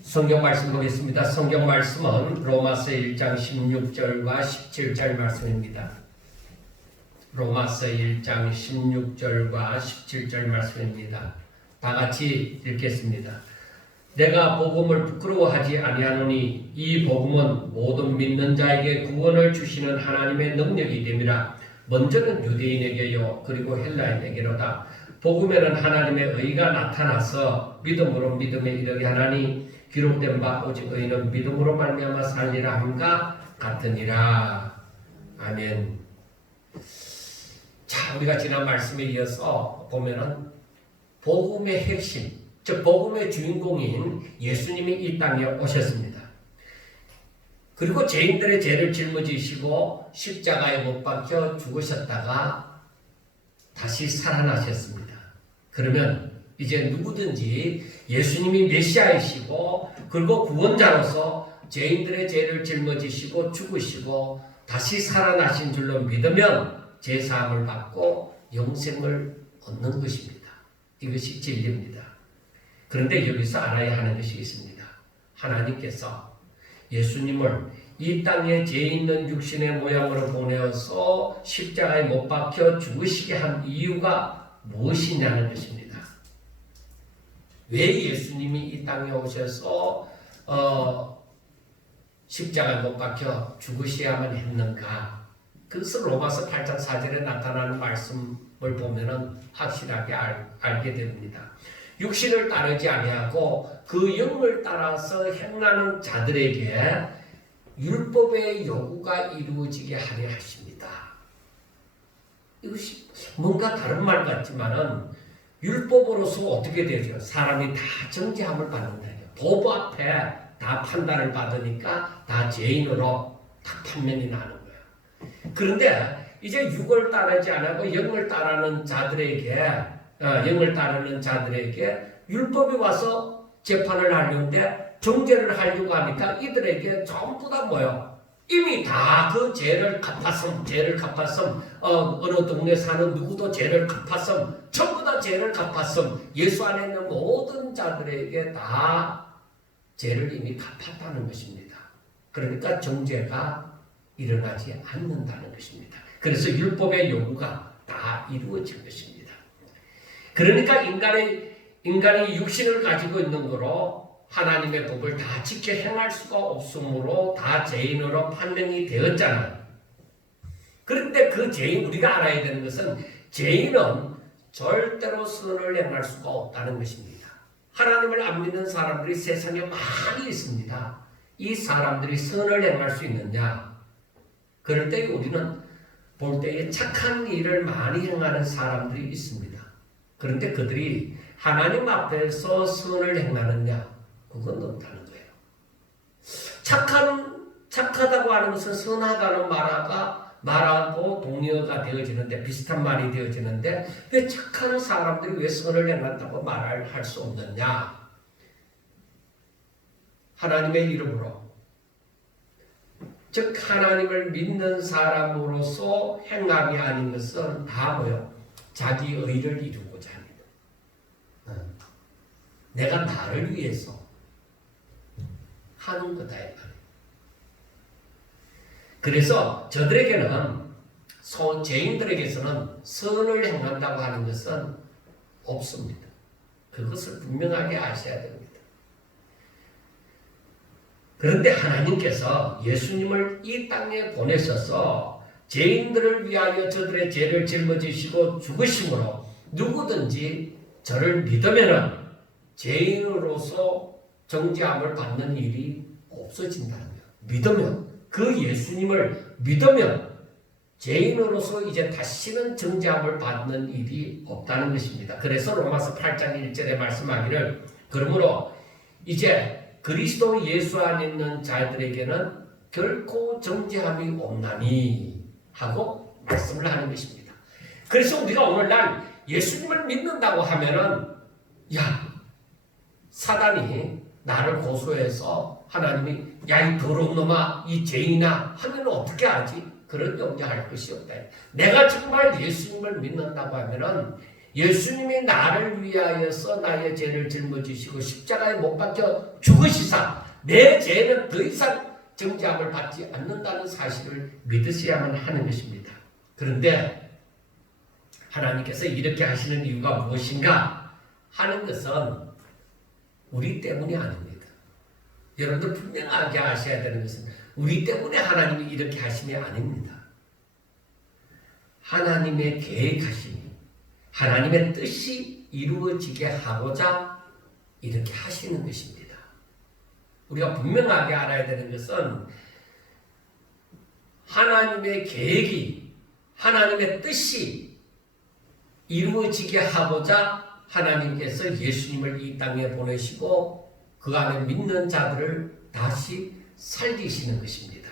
성경 말씀 보겠습니다. 성경 말씀은 로마서 1장 16절과 17절 말씀입니다. 로마서 1장 16절과 17절 말씀입니다. 다 같이 읽겠습니다. 내가 복음을 부끄러워하지 아니하노니 이 복음은 모든 믿는 자에게 구원을 주시는 하나님의 능력이 됨이라. 먼저는 유대인에게요 그리고 헬라인에게로다. 복음에는 하나님의 의가 나타나서 믿음으로 믿음에 이르게 하나니 기록된 바 오직 의인은 믿음으로 말미암아 살리라 함과 같으니라. 아멘. 자, 우리가 지난 말씀에 이어서 보면은 복음의 핵심, 즉 복음의 주인공인 예수님이 이 땅에 오셨습니다. 그리고 죄인들의 죄를 짊어지시고 십자가에 못 박혀 죽으셨다가 다시 살아나셨습니다. 그러면 이제 누구든지 예수님이 메시아이시고 그리고 구원자로서 죄인들의 죄를 짊어지시고 죽으시고 다시 살아나신 줄로 믿으면 죄사함을 받고 영생을 얻는 것입니다. 이것이 진리입니다. 그런데 여기서 알아야 하는 것이 있습니다. 하나님께서 예수님을 이 땅에 죄 있는 육신의 모양으로 보내어서 십자가에 못 박혀 죽으시게 한 이유가 무엇이냐는 것입니다. 왜 예수님이 이 땅에 오셔서 십자가에 못 박혀 죽으셔야만 했는가? 그것을 로마서 8장 4절에 나타나는 말씀을 보면 확실하게 알게 됩니다. 육신을 따르지 아니하고 그 영을 따라서 행하는 자들에게 율법의 요구가 이루어지게 하려 하십니다. 이것이 뭔가 다른 말 같지만은 율법으로서 어떻게 되죠? 사람이 다 정죄함을 받는다. 법 앞에 다 판단을 받으니까 다 죄인으로 다 판명이 나는 거예요. 그런데 이제 육을 따르지 않고 영을 따르는 자들에게 율법이 와서 재판을 하려는데 정죄를 하려고 하니까 이들에게 전부 다 뭐요? 이미 다 그 죄를 갚았음, 어느 동네 사는 누구도 죄를 갚았음, 전부 다 죄를 갚았음, 예수 안에 있는 모든 자들에게 다 죄를 이미 갚았다는 것입니다. 그러니까 정죄가 일어나지 않는다는 것입니다. 그래서 율법의 요구가 다 이루어진 것입니다. 그러니까 인간이 육신을 가지고 있는 거로 하나님의 법을 다 지켜 행할 수가 없으므로 다 죄인으로 판명이 되었잖아요. 그런데 그 죄인, 우리가 알아야 되는 것은 죄인은 절대로 선을 행할 수가 없다는 것입니다. 하나님을 안 믿는 사람들이 세상에 많이 있습니다. 이 사람들이 선을 행할 수 있느냐? 그럴 때 우리는 볼 때에 착한 일을 많이 행하는 사람들이 있습니다. 그런데 그들이 하나님 앞에서 선을 행하느냐? 그건 없다는 거예요. 착하다고 하는 것은 선하다는 말하고 동의어가 되어지는데, 비슷한 말이 되어지는데, 왜 착한 사람들이 왜 선을 행한다고 말을 할 수 없느냐? 하나님의 이름으로, 즉 하나님을 믿는 사람으로서 행함이 아닌 것은 다 뭐요? 자기 의를 이루고자 합니다. 내가 나를 위해서 하는 거다 이 말이에요. 그래서 저들에게는, 죄인들에게서는 선을 행한다고 하는 것은 없습니다. 그것을 분명하게 아셔야 됩니다. 그런데 하나님께서 예수님을 이 땅에 보내셔서 죄인들을 위하여 저들의 죄를 짊어지시고 죽으심으로 누구든지 저를 믿으면은 죄인으로서 정죄함을 받는 일이 없어진다는 거예요. 믿으면, 그 예수님을 믿으면 죄인으로서 이제 다시는 정죄함을 받는 일이 없다는 것입니다. 그래서 로마서 8장 1절에 말씀하기를, 그러므로 이제 그리스도 예수 안에 있는 자들에게는 결코 정죄함이 없나니 하고 말씀을 하는 것입니다. 그래서 우리가 오늘날 예수님을 믿는다고 하면은, 사단이 나를 고소해서 하나님이 이 더러운 놈아, 이 죄인아 하면 어떻게 하지? 그런 염려할 것이 없다. 내가 정말 예수님을 믿는다고 하면은 예수님이 나를 위하여서 나의 죄를 짊어지시고 십자가에 못 박혀 죽으시사 내 죄는 더 이상 정죄함을 받지 않는다는 사실을 믿으셔야만 하는 것입니다. 그런데 하나님께서 이렇게 하시는 이유가 무엇인가 하는 것은 우리 때문이 아닙니다. 여러분들 분명하게 아셔야 되는 것은 우리 때문에 하나님이 이렇게 하심이 아닙니다. 하나님의 계획하심이 하나님의 뜻이 이루어지게 하고자 이렇게 하시는 것입니다. 우리가 분명하게 알아야 되는 것은 하나님의 계획이 하나님의 뜻이 이루어지게 하고자 하나님께서 예수님을 이 땅에 보내시고 그 안에 믿는 자들을 다시 살리시는 것입니다.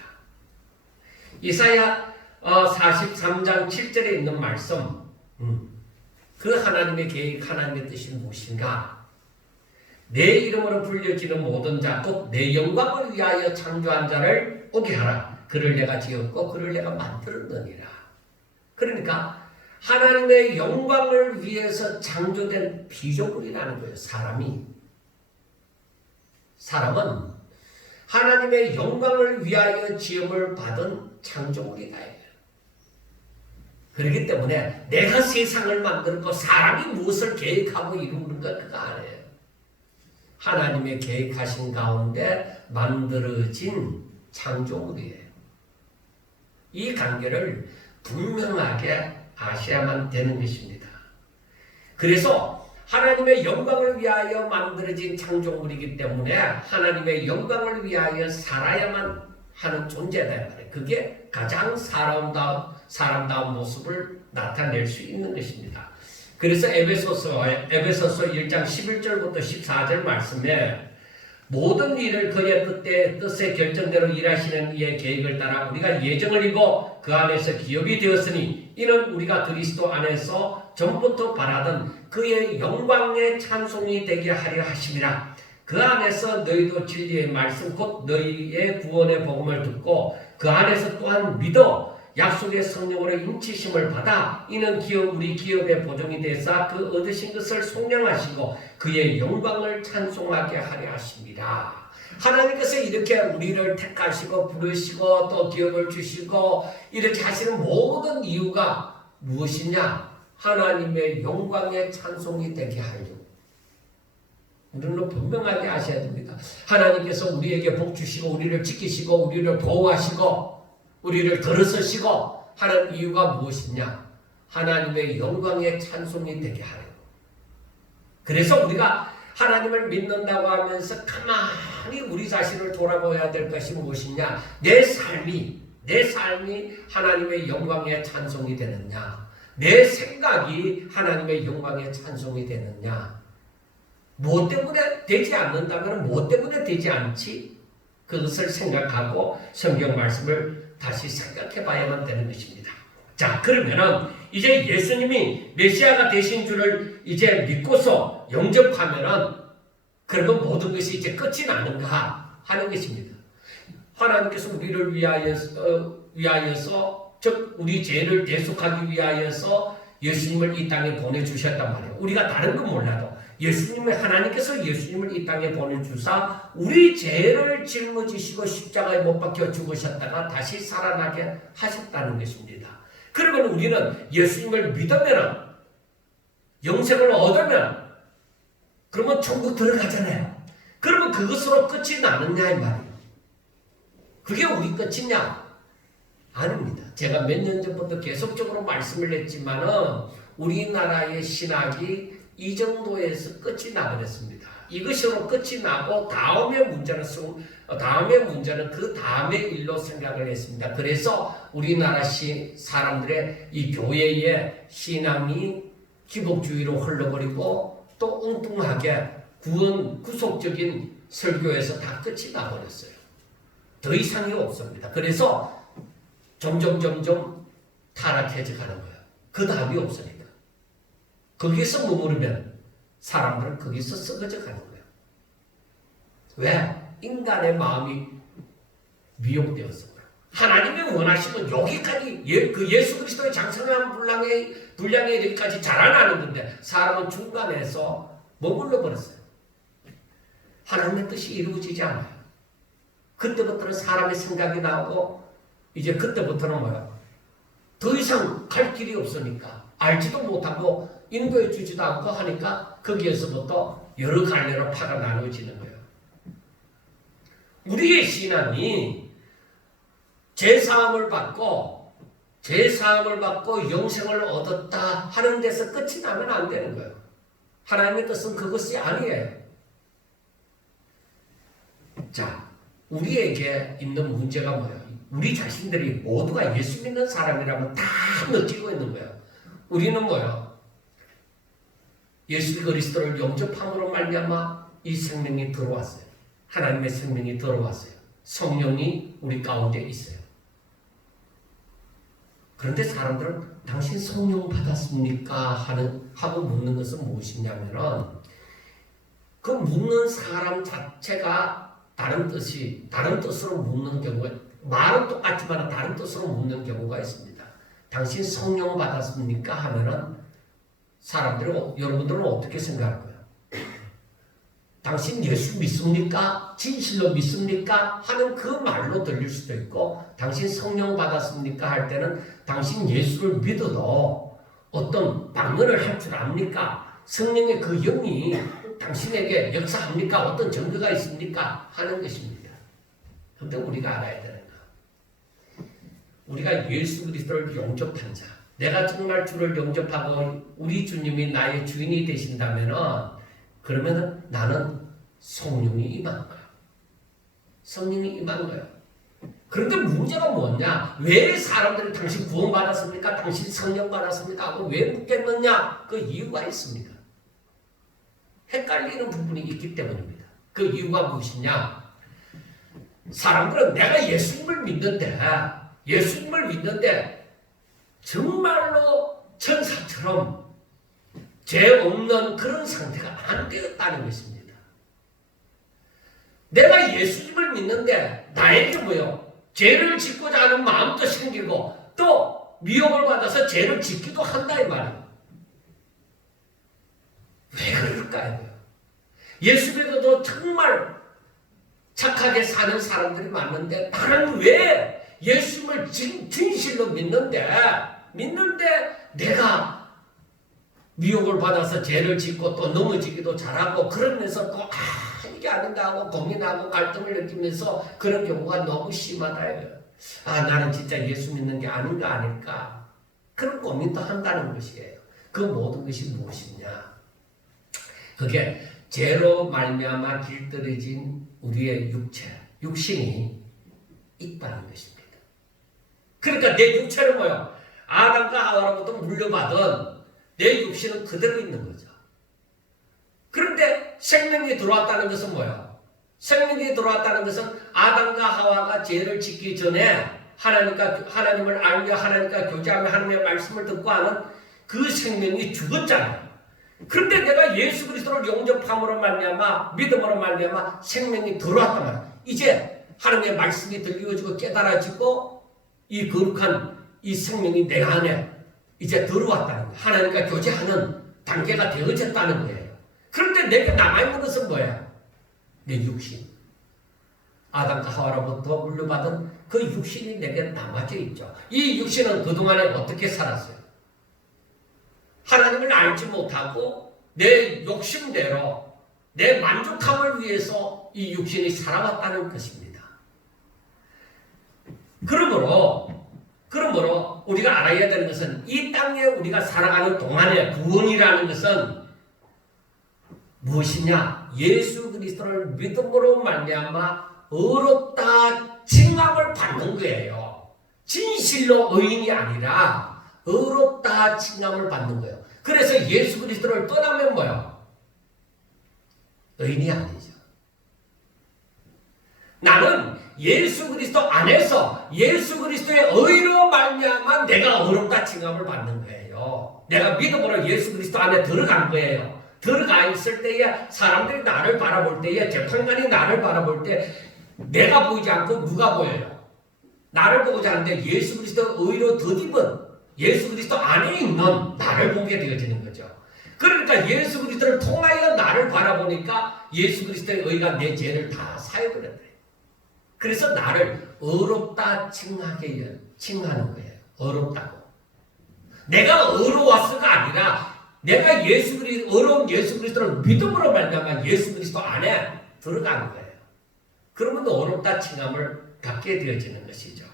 이사야 43장 7절에 있는 말씀, 그 하나님의 계획, 하나님의 뜻이 무엇인가? 내 이름으로 불려지는 모든 자, 곧 내 영광을 위하여 창조한 자를 오게 하라. 그를 내가 지었고 그를 내가 만들었느니라. 그러니까 하나님의 영광을 위해서 창조된 피조물이라는 거예요. 사람은 하나님의 영광을 위하여 지음을 받은 창조물이다. 그렇기 때문에 내가 세상을 만들고 사람이 무엇을 계획하고 이루는가 그거 아니에요. 하나님의 계획하신 가운데 만들어진 창조물이에요. 이 관계를 분명하게 아셔야만 되는 것입니다. 그래서 하나님의 영광을 위하여 만들어진 창조물이기 때문에 하나님의 영광을 위하여 살아야만 하는 존재다. 그게 가장 사람다운 모습을 나타낼 수 있는 것입니다. 그래서 에베소서 1장 11절부터 14절 말씀에 모든 일을 그의 뜻의 결정대로 일하시는 이의 계획을 따라 우리가 예정을 이고 그 안에서 기업이 되었으니 이는 우리가 그리스도 안에서 전부터 바라던 그의 영광의 찬송이 되게 하려 하심이라. 그 안에서 너희도 진리의 말씀 곧 너희의 구원의 복음을 듣고 그 안에서 또한 믿어 약속의 성령으로 인치심을 받아 이는 우리 기업의 보종이 되사 그 얻으신 것을 속량하시고 그의 영광을 찬송하게 하려 하십니다. 하나님께서 이렇게 우리를 택하시고 부르시고 또 기업을 주시고 이렇게 하시는 모든 이유가 무엇이냐? 하나님의 영광의 찬송이 되게 하려고. 우리는 분명하게 아셔야 됩니다. 하나님께서 우리에게 복 주시고 우리를 지키시고 우리를 보호하시고 우리를 들어서시고 하는 이유가 무엇이냐? 하나님의 영광의 찬송이 되게 하려고. 그래서 우리가 하나님을 믿는다고 하면서 가만히 우리 자신을 돌아보아야 될 것이 무엇이냐? 내 삶이 하나님의 영광의 찬송이 되느냐? 내 생각이 하나님의 영광의 찬송이 되느냐? 무엇 때문에 되지 않는다면 무엇 때문에 되지 않지? 그것을 생각하고 성경 말씀을 다시 생각해 봐야만 되는 것입니다. 자, 그러면은 이제 예수님이 메시아가 되신 줄을 이제 믿고서 영접하면은 그러면 모든 것이 이제 끝이 나는가 하는 것입니다. 하나님께서 우리를 위하여서 즉 우리 죄를 대속하기 위하여서 예수님을 이 땅에 보내주셨단 말이에요. 우리가 다른 건 몰라도 하나님께서 예수님을 이 땅에 보내주사 우리 죄를 짊어지시고 십자가에 못 박혀 죽으셨다가 다시 살아나게 하셨다는 것입니다. 그러면 우리는 예수님을 믿으면 영생을 얻으면 그러면 천국 들어가잖아요. 그러면 그것으로 끝이 나느냐 이 말이에요. 그게 우리 끝이냐? 아닙니다. 제가 몇 년 전부터 계속적으로 말씀을 했지만은 우리나라의 신학이 이 정도에서 끝이 나버렸습니다. 이것으로 끝이 나고 다음의 문제는 그 다음의 일로 생각을 했습니다. 그래서 우리나라 사람들의 이 교회의 신앙이 기복주의로 흘러버리고 또 엉뚱하게 구속적인 설교에서 다 끝이 나버렸어요. 더 이상이 없습니다. 그래서 점점 타락해져 가는 거예요. 그 다음이 없으니까. 거기서 머무르면 사람들은 거기서 썩어져 가는 거예요. 왜? 인간의 마음이 미혹되어서 그래요. 하나님이 원하시면 여기까지 그 예수 그리스도의 장성한 분량에 이르기까지 자라나는 건데 사람은 중간에서 머물러 버렸어요. 하나님의 뜻이 이루어지지 않아요. 그때부터는 사람의 생각이 나오고 이제 그때부터는 뭐야? 더 이상 갈 길이 없으니까 알지도 못하고 인도해 주지도 않고 하니까 거기에서부터 여러 갈래로 파가 나누어지는 거예요. 우리의 신앙이 제사함을 받고 영생을 얻었다 하는 데서 끝이 나면 안 되는 거예요. 하나님의 뜻은 그것이 아니에요. 자, 우리에게 있는 문제가 뭐예요? 우리 자신들이 모두가 예수 믿는 사람이라면 다 느끼고 있는 거예요. 우리는 뭐예요? 예수 그리스도를 영접함으로 말미암아 이 생명이 들어왔어요. 하나님의 생명이 들어왔어요. 성령이 우리 가운데 있어요. 그런데 사람들은 당신 성령 받았습니까? 하고 묻는 것은 무엇이냐면은 그 묻는 사람 자체가 다른 뜻으로 묻는 경우가 말은 똑같지만 다른 뜻으로 묻는 경우가 있습니다. 당신 성령 받았습니까? 하면은 여러분들은 어떻게 생각할 거예요? 당신 예수 믿습니까? 진실로 믿습니까? 하는 그 말로 들릴 수도 있고 당신 성령 받았습니까? 할 때는 당신 예수를 믿어도 어떤 방언을 할 줄 압니까? 성령의 그 영이 당신에게 역사합니까? 어떤 증거가 있습니까? 하는 것입니다. 그런데 우리가 알아야 되는 거, 우리가 예수 그리스도를 영접한 자, 내가 정말 주를 영접하고 우리 주님이 나의 주인이 되신다면은 그러면은 나는 성령이 임한 거야. 성령이 임한 거야. 그런데 문제가 뭐냐? 왜 사람들이 당신 구원받았습니까? 당신 성령 받았습니까? 하고 왜 묻겠느냐? 그 이유가 있습니다. 헷갈리는 부분이 있기 때문입니다. 그 이유가 무엇이냐? 사람들은 내가 예수님을 믿는데 정말로 천사처럼 죄 없는 그런 상태가 안 되었다는 것입니다. 내가 예수님을 믿는데 나에게 뭐요? 죄를 짓고자 하는 마음도 생기고 또 미혹을 받아서 죄를 짓기도 한다 이 말이에요. 왜 그럴까요? 예수 믿어도 정말 착하게 사는 사람들이 많은데 나는 왜 예수님을 진실로 믿는데 내가 미혹을 받아서 죄를 짓고 또 넘어지기도 잘하고 그러면서 또 이게 아닌가 하고 고민하고 갈등을 느끼면서 그런 경우가 너무 심하다 이거예요. 나는 진짜 예수 믿는 게 아닐까 그런 고민도 한다는 것이에요. 그 모든 것이 무엇이냐? 그게 죄로 말미암아 길들여진 우리의 육신이 있다는 것입니다. 그러니까 내 육체는 뭐예요? 아담과 하와로부터 물려받은 내 육신은 그대로 있는 거죠. 그런데 생명이 들어왔다는 것은 뭐예요? 생명이 들어왔다는 것은 아담과 하와가 죄를 짓기 전에 하나님을 알며 하나님과 교제하며 하나님의 말씀을 듣고 하는 그 생명이 죽었잖아요. 그런데 내가 예수 그리스도를 영접함으로 말미암아 믿음으로 말미암아 생명이 들어왔단 말이에요. 이제 하나님의 말씀이 들려지고 깨달아지고 이 거룩한 이 생명이 내 안에 이제 들어왔다는 거예요. 하나님과 교제하는 단계가 되어졌다는 거예요. 그런데 내게 남아있는 것은 뭐야? 내 육신. 아담과 하와로부터 물려받은 그 육신이 내게 남아져 있죠. 이 육신은 그동안에 어떻게 살았어요? 하나님을 알지 못하고 내 욕심대로 내 만족함을 위해서 이 육신이 살아왔다는 것입니다. 그러므로 우리가 알아야 되는 것은 이 땅에 우리가 살아가는 동안의 구원이라는 것은 무엇이냐? 예수 그리스도를 믿음으로 말미암아 의롭다 칭함을 받는 거예요. 진실로 의인이 아니라 의롭다 칭함을 받는 거예요. 그래서 예수 그리스도를 떠나면 뭐예요? 의인이 아니죠. 나는 예수 그리스도 안에서 예수 그리스도의 의로 말미암아 내가 의롭다 칭함을 받는 거예요. 내가 믿음으로 예수 그리스도 안에 들어간 거예요. 들어가 있을 때에 사람들이 나를 바라볼 때에 재판관이 나를 바라볼 때 내가 보이지 않고 누가 보여요? 나를 보고자 하는데 예수 그리스도 의로 덧입은 예수 그리스도 안에 있는 나를 보게 되어지는 거죠. 그러니까 예수 그리스도를 통하여 나를 바라보니까 예수 그리스도의 의가 내 죄를 다 사해버렸다. 그래서 나를 의롭다 칭하는 거예요. 의롭다고. 내가 의로웠어가 아니라 내가 의로운 예수 그리스도를 믿음으로 말미암아 예수 그리스도 안에 들어가는 거예요. 그러면 의롭다 칭함을 받게 되어지는 것이죠.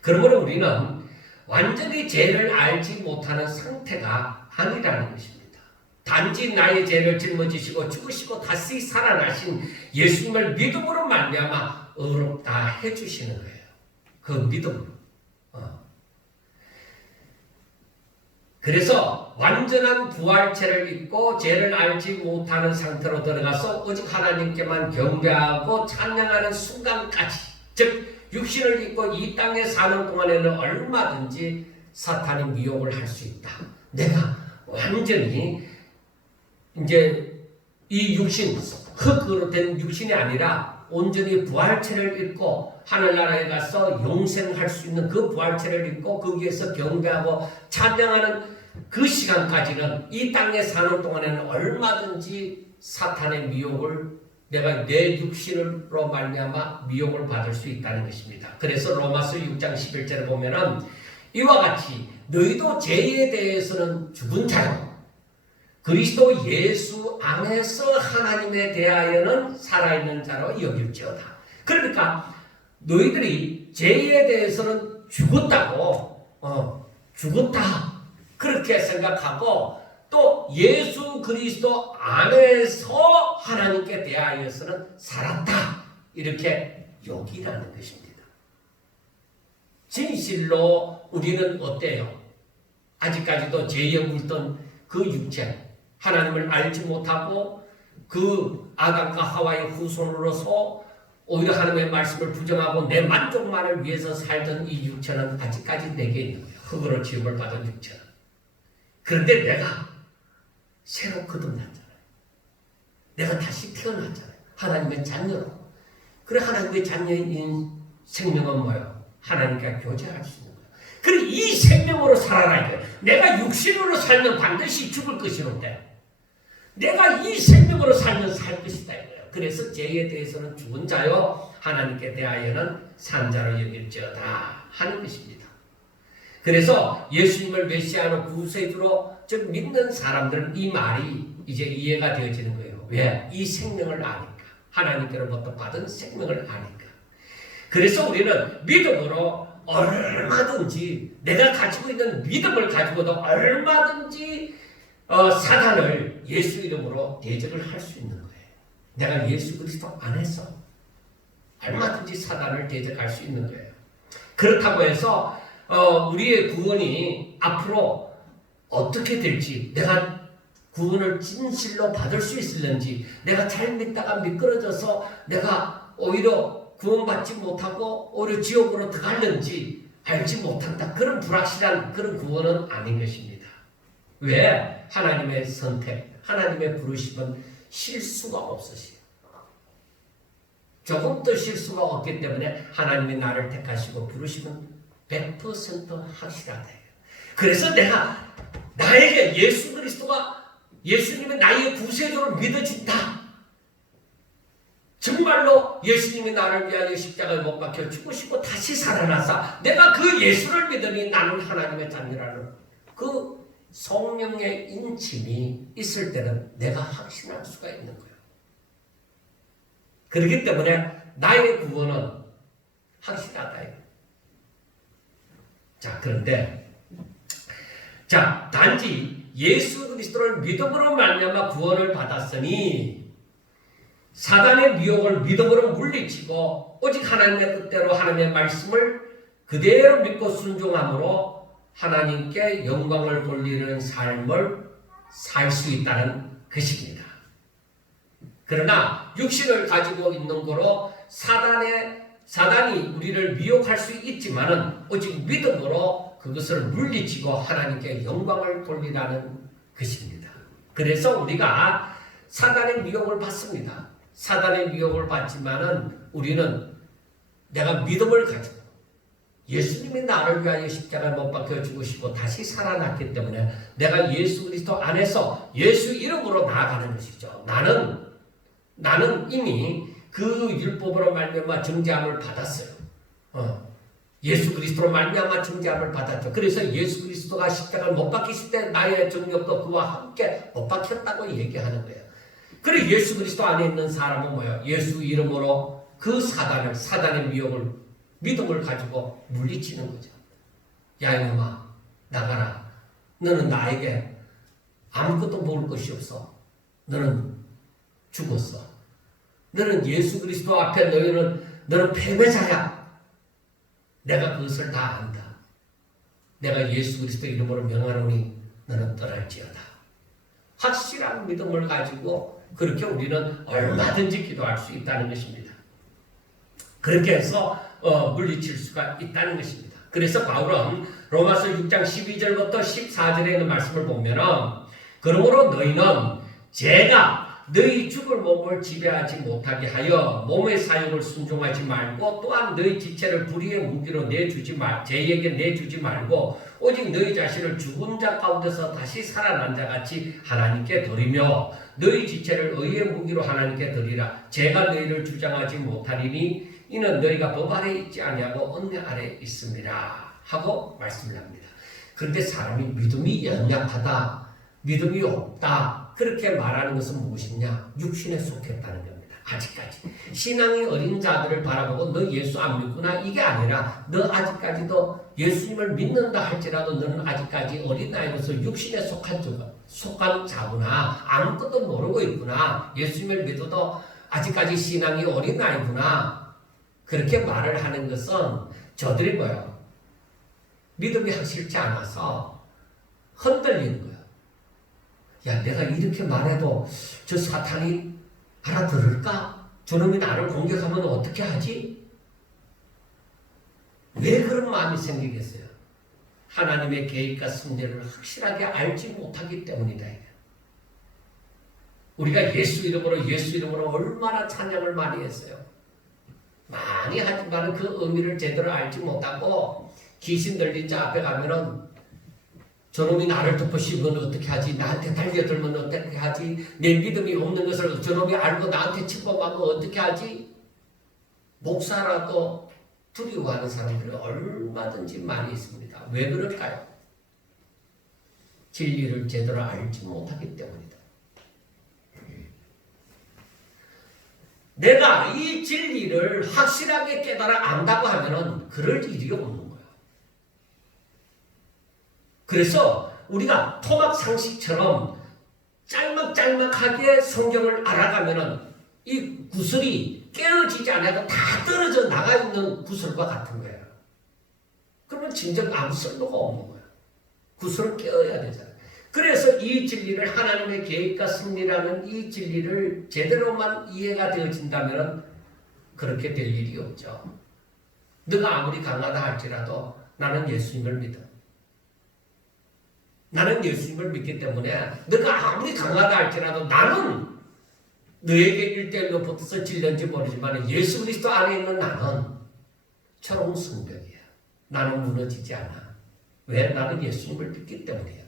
그러므로 우리는 완전히 죄를 알지 못하는 상태가 아니라는 것입니다. 단지 나의 죄를 짊어지시고 죽으시고 다시 살아나신 예수님을 믿음으로 말미암아 의롭다 해주시는 거예요. 그 믿음으로. 그래서 완전한 부활체를 입고 죄를 알지 못하는 상태로 들어가서 오직 하나님께만 경배하고 찬양하는 순간까지, 즉 육신을 입고 이 땅에 사는 동안에는 얼마든지 사탄이 미혹을 할 수 있다. 내가 완전히 이제 이 육신, 흙으로 된 육신이 아니라 온전히 부활체를 입고 하늘나라에 가서 영생할 수 있는 그 부활체를 입고 거기에서 경배하고 찬양하는 그 시간까지는 이 땅에 사는 동안에는 얼마든지 사탄의 미혹을 내가 내 육신으로 말미암아 미혹을 받을 수 있다는 것입니다. 그래서 로마서 6장 11절에 보면은 이와 같이 너희도 죄에 대해서는 죽은 자요 그리스도 예수 안에서 하나님에 대하여는 살아있는 자로 여길지어다. 그러니까 너희들이 죄에 대해서는 죽었다고 죽었다 그렇게 생각하고 또 예수 그리스도 안에서 하나님께 대하여서는 살았다 이렇게 여기라는 것입니다. 진실로 우리는 어때요? 아직까지도 죄에 물든 그 육체, 하나님을 알지 못하고 그 아담과 하와의 후손으로서 오히려 하나님의 말씀을 부정하고 내 만족만을 위해서 살던 이 육체는 아직까지 내게 있는 거예요. 흙으로 지음을 받은 육체는. 그런데 내가 새로 거듭났잖아요. 내가 다시 태어났잖아요. 하나님의 자녀로. 그래 하나님의 자녀인 생명은 뭐예요? 하나님과 교제할 수 있는 거예요. 그래 이 생명으로 살아가야 돼요. 내가 육신으로 살면 반드시 죽을 것이는데 내가 이 생명으로 살면 살 것이다 이거예요. 그래서 죄에 대해서는 죽은 자요 하나님께 대하여는 산 자로 여길지어다 하는 것입니다. 그래서 예수님을 메시아로 구세주로 즉 믿는 사람들은 이 말이 이제 이해가 되어지는 거예요. 왜? 이 생명을 아니까. 하나님께로부터 받은 생명을 아니까. 그래서 우리는 믿음으로 얼마든지 내가 가지고 있는 믿음을 가지고도 얼마든지 사단을 예수 이름으로 대적을 할 수 있는 거예요. 내가 예수 그리스도 안에서 얼마든지 사단을 대적할 수 있는 거예요. 그렇다고 해서 우리의 구원이 앞으로 어떻게 될지, 내가 구원을 진실로 받을 수 있을는지, 내가 잘 믿다가 미끄러져서 내가 오히려 구원받지 못하고 오히려 지옥으로 들어갈는지 알지 못한다. 그런 불확실한 그런 구원은 아닌 것입니다. 왜? 하나님의 선택, 하나님의 부르심은 실수가 없으시오. 조금도 실수가 없기 때문에 하나님이 나를 택하시고 부르심은 100% 확실하다. 그래서 내가 나에게 예수 그리스도가 예수님이 나의 구세주로 믿어진다. 정말로 예수님이 나를 위하여 십자가에 못 박혀 죽으시고 다시 살아나사 내가 그 예수를 믿으니 나는 하나님의 자녀라는 그 성령의 인침이 있을 때는 내가 확신할 수가 있는 거예요. 그렇기 때문에 나의 구원은 확실하다. 자, 그런데 단지 예수 그리스도를 믿음으로 말미암아 구원을 받았으니 사단의 미혹을 믿음으로 물리치고 오직 하나님의 뜻대로 하나님의 말씀을 그대로 믿고 순종함으로 하나님께 영광을 돌리는 삶을 살 수 있다는 것입니다. 그러나 육신을 가지고 있는 거로 사단이 우리를 미혹할 수 있지만은 오직 믿음으로 그것을 물리치고 하나님께 영광을 돌리라는 것입니다. 그래서 우리가 사단의 미혹을 받습니다. 사단의 미혹을 받지만은 우리는 내가 믿음을 가지고 예수님이 나를 위하여 십자가에 못 박혀 죽으시고 다시 살아났기 때문에 내가 예수 그리스도 안에서 예수 이름으로 나아가는 것이죠. 나는 이미 그 율법으로 말미암아 정죄함을 받았어요. 예수 그리스도로 말미암아 정죄함을 받았죠. 그래서 예수 그리스도가 십자가를 못 박히실 때 나의 정욕도 그와 함께 못 박혔다고 얘기하는 거예요. 그리고 예수 그리스도 안에 있는 사람은 뭐예요? 예수 이름으로 그 사단의 미혹을 믿음을 가지고 물리치는 거죠. 야 이놈아 나가라. 너는 나에게 아무것도 먹을 것이 없어. 너는 죽었어. 너는 예수 그리스도 앞에 너는 패배자야. 내가 그것을 다 안다. 내가 예수 그리스도 이름으로 명하노니 너는 떠날지어다. 확실한 믿음을 가지고 그렇게 우리는 얼마든지 기도할 수 있다는 것입니다. 그렇게 해서 물리칠 수가 있다는 것입니다. 그래서 바울은 로마서 6장 12절부터 14절에 있는 말씀을 보면은 그러므로 너희는 죄가 너희 죽을 몸을 지배하지 못하게 하여 몸의 사욕을 순종하지 말고 또한 너희 지체를 불의의 무기로 죄에게 내주지 말고 오직 너희 자신을 죽은 자 가운데서 다시 살아난 자 같이 하나님께 드리며 너희 지체를 의의 무기로 하나님께 드리라. 죄가 너희를 주장하지 못하리니 이는 너희가 법 아래 있지 아니하고 은혜 아래 있습니다. 하고 말씀을 합니다. 그런데 사람이 믿음이 연약하다, 믿음이 없다 그렇게 말하는 것은 무엇이냐? 육신에 속했다는 겁니다. 아직까지 신앙이 어린 자들을 바라보고 너 예수 안 믿구나 이게 아니라 너 아직까지도 예수님을 믿는다 할지라도 너는 아직까지 어린 나이로서 육신에 속한 자구나. 아무것도 모르고 있구나. 예수님을 믿어도 아직까지 신앙이 어린 나이구나. 그렇게 말을 하는 것은 저들이 뭐예요? 믿음이 확실치 않아서 흔들리는 거예요. 야, 내가 이렇게 말해도 저 사탄이 알아들을까? 저놈이 나를 공격하면 어떻게 하지? 왜 그런 마음이 생기겠어요? 하나님의 계획과 섭리를 확실하게 알지 못하기 때문이다. 우리가 예수 이름으로 얼마나 찬양을 많이 했어요. 많이 하지만 그 의미를 제대로 알지 못하고 귀신 들린 자 앞에 가면은 저놈이 나를 덮어씌우면 어떻게 하지? 나한테 달려들면 어떻게 하지? 내 믿음이 없는 것을 저놈이 알고 나한테 침범하면 어떻게 하지? 목사라도 두려워하는 사람들이 얼마든지 많이 있습니다. 왜 그럴까요? 진리를 제대로 알지 못하기 때문이다. 내가 이 진리를 확실하게 깨달아 안다고 하면은 그럴 일이 없는 거야. 그래서 우리가 토막 상식처럼 짤막짤막하게 성경을 알아가면은 이 구슬이 깨어지지 않아도 다 떨어져 나가 있는 구슬과 같은 거예요. 그러면 진정 아무 쓸모가 없는 거야. 구슬을 깨어야 되잖아요. 그래서 이 진리를 하나님의 계획과 승리라는 이 진리를 제대로만 이해가 되어진다면 그렇게 될 일이 없죠. 너가 아무리 강하다 할지라도 나는 예수님을 믿어. 나는 예수님을 믿기 때문에 너가 아무리 강하다 할지라도 나는 너에게 1대1로 붙어서 질렸는지 모르지만 예수 그리스도 안에 있는 나는 철옹성벽이야. 나는 무너지지 않아. 왜? 나는 예수님을 믿기 때문이야.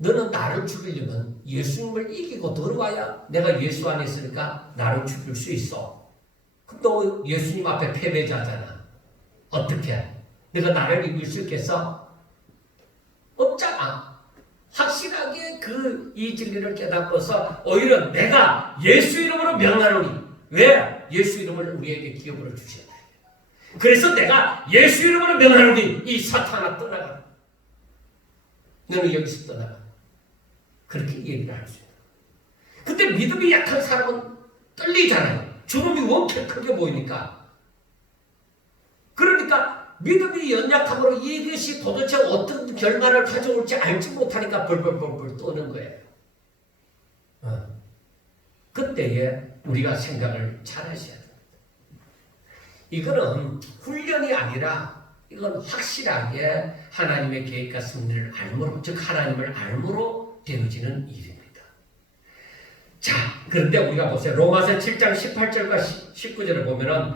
너는 나를 죽이려면 예수님을 이기고 들어와야 내가 예수 안에 있으니까 나를 죽일 수 있어. 그럼 너 예수님 앞에 패배자잖아. 어떻게? 내가 나를 이길 수 있겠어? 없잖아. 확실하게 이 진리를 깨닫고서 오히려 내가 예수 이름으로 명하노니 왜? 예수 이름을 우리에게 기업으로 주셨다. 그래서 내가 예수 이름으로 명하노니 이 사탄아 떠나가. 너는 여기서 떠나가. 그렇게 얘기를 할 수 있다. 근데 믿음이 약한 사람은 떨리잖아요. 죽음이 원체 크게 보이니까. 그러니까 믿음이 연약함으로 이것이 도대체 어떤 결과를 가져올지 알지 못하니까 벌벌벌벌 떠는 거예요. 그때에 우리가 생각을 잘 하셔야 됩니다. 이거는 훈련이 아니라 이건 확실하게 하나님의 계획과 섭리를 알므로, 즉 하나님을 알므로 되어지는 일입니다. 자, 그런데 우리가 보세요. 로마서 7장 18절과 19절을 보면은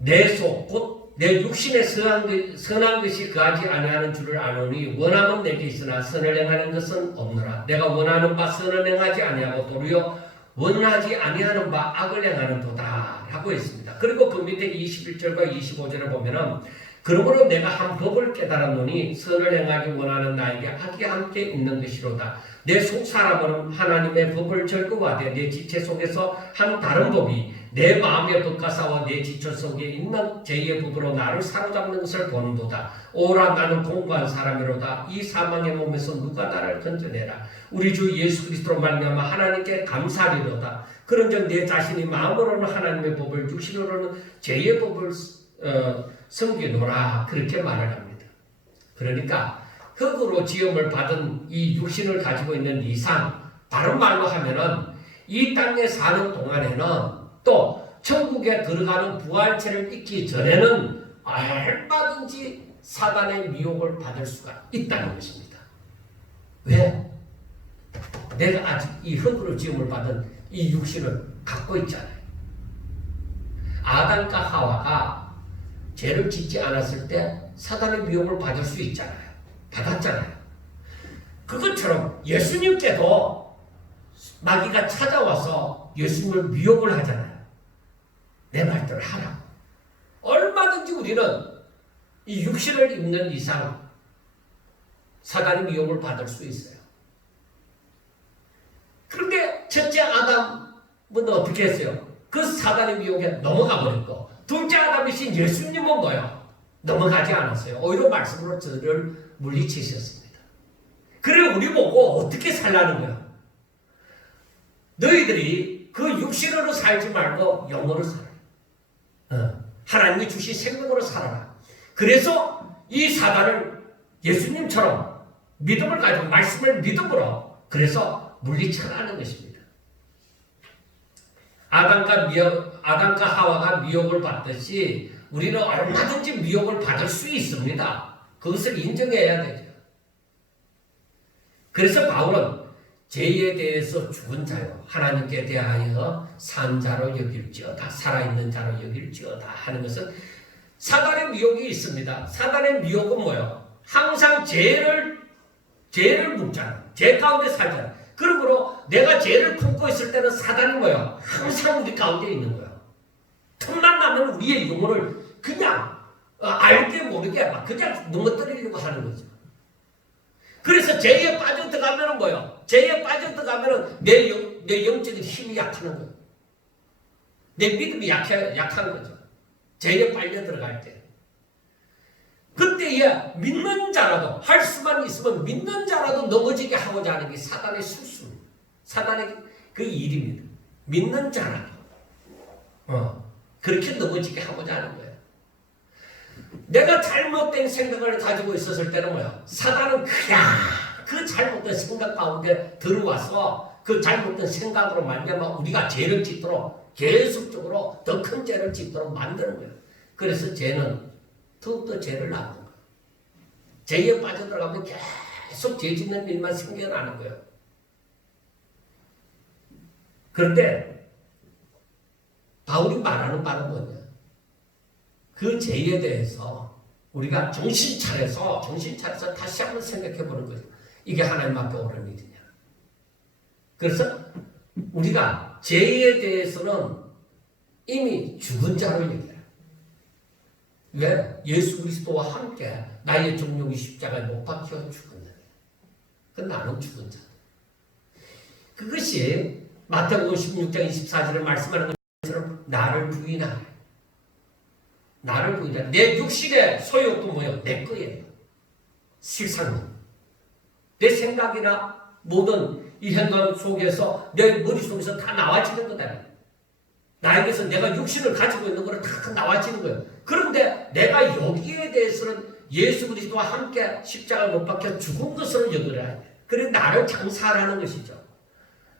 내 속 곧 내 육신에 선한 것이 거하지 아니하는 줄을 아노니 원함은 내게 있으나 선을 행하는 것은 없노라. 내가 원하는 바 선을 행하지 아니하고 도리어 원하지 아니하는 바 악을 행하는도다 라고 했습니다. 그리고 그 밑에 21절과 25절에 보면은 그러므로 내가 한 법을 깨달았노니 선을 행하기 원하는 나에게 악이 함께 있는 것이로다. 내 속 사람은 하나님의 법을 즐거워하되 내 지체 속에서 한 다른 법이 내 마음의 법과 싸워 내 지체 속에 있는 죄의 법으로 나를 사로잡는 것을 보는도다. 오라 나는 공고한 사람이로다. 이 사망의 몸에서 누가 나를 건져내라. 우리 주 예수 그리스도로 말미암아 하나님께 감사하리로다. 그런즉 내 자신이 마음으로는 하나님의 법을 육신으로는 죄의 법을 섬기노라 그렇게 말을 합니다. 그러니까 흙으로 지음을 받은 이 육신을 가지고 있는 이상 다른 말로 하면은 이 땅에 사는 동안에는 또 천국에 들어가는 부활체를 입기 전에는 얼마든지 사단의 미혹을 받을 수가 있다는 것입니다. 왜? 내가 아직 이 흙으로 지음을 받은 이 육신을 갖고 있잖아요. 아담과 하와가 죄를 짓지 않았을 때 사단의 미혹을 받을 수 있잖아요. 받았잖아요. 그것처럼 예수님께도 마귀가 찾아와서 예수님을 미혹을 하잖아요. 내 말대로 하라고. 얼마든지 우리는 이 육신을 입는 이상 사단의 미혹을 받을 수 있어요. 그런데 첫째 아담은 어떻게 했어요? 그 사단의 미혹에 넘어가 버렸고 둘째 아담이신 예수님은 뭐요? 넘어가지 않았어요. 오히려 말씀으로 저를 물리치셨습니다. 그래 우리 보고 어떻게 살라는 거야? 너희들이 그 육신으로 살지 말고 영으로 살아. 하나님이 주신 생명으로 살아라. 그래서 이 사단을 예수님처럼 믿음을 가지고 말씀을 믿음으로 그래서 물리쳐라는 것입니다. 아담과 하와가 미혹을 받듯이 우리는 얼마든지 미혹을 받을 수 있습니다. 그것을 인정해야 되죠. 그래서 바울은 죄에 대해서 죽은 자요 하나님께 대하여 산 자로 여길지어다 살아있는 자로 여길지어다 하는 것은 사단의 미혹이 있습니다. 사단의 미혹은 뭐예요? 항상 죄를 묻잖아. 죄 가운데 살잖아. 그러므로 내가 죄를 품고 있을 때는 사단이 뭐예요? 항상 우리 가운데 있는 거예요. 틈만 나면 우리의 영혼을 그냥 알게 모르게 막 그냥 넘어뜨리려고 하는 거죠. 그래서 죄에 빠져들어가면 뭐예요? 죄에 빠져들어가면 내 영적인 힘이 약하는 거예요. 내 믿음이 약한 거죠. 죄에 빨려 들어갈 때. 그때에 믿는 자라도 할 수만 있으면 믿는 자라도 넘어지게 하고자 하는 게 사단의 실수입니다. 사단의 그 일입니다. 믿는 자라도 그렇게 넘어지게 하고자 하는 거예요. 내가 잘못된 생각을 가지고 있었을 때는 뭐야? 사단은 그냥 그 잘못된 생각 가운데 들어와서 그 잘못된 생각으로 말미암아 우리가 죄를 짓도록 계속적으로 더 큰 죄를 짓도록 만드는 거예요. 그래서 죄는 더욱더 죄를 낳는 거예요. 죄에 빠져들어가면 계속 죄 짓는 일만 생겨나는 거예요. 그런데 바울이 말하는 바는 뭐냐? 그 죄에 대해서 우리가 정신 차려서 다시 한번 생각해 보는 거예요. 이게 하나님 앞에 옳은 일이냐. 그래서 우리가 죄에 대해서는 이미 죽은 자로 얘기해요. 왜? 예수 그리스도와 함께 나의 정욕이 십자가에 못 박혀 죽었느냐. 그 나는 죽은 자. 그것이 마태복음 16장 24절에 말씀하는 것처럼 나를 부인하라. 나를 부인하라. 내 육신의 소욕도 뭐예요? 내 거예요. 실상은. 내 생각이나 모든 이 행동 속에서 내 머릿속에서 다 나와지는 거다. 나에게서 내가 육신을 가지고 있는 거는 다 나와지는 거예요. 그런데 내가 여기에 대해서는 예수 그리스도와 함께 십자가에 못 박혀 죽은 것으로 여기라 해요. 그래 나를 장사하라는 것이죠.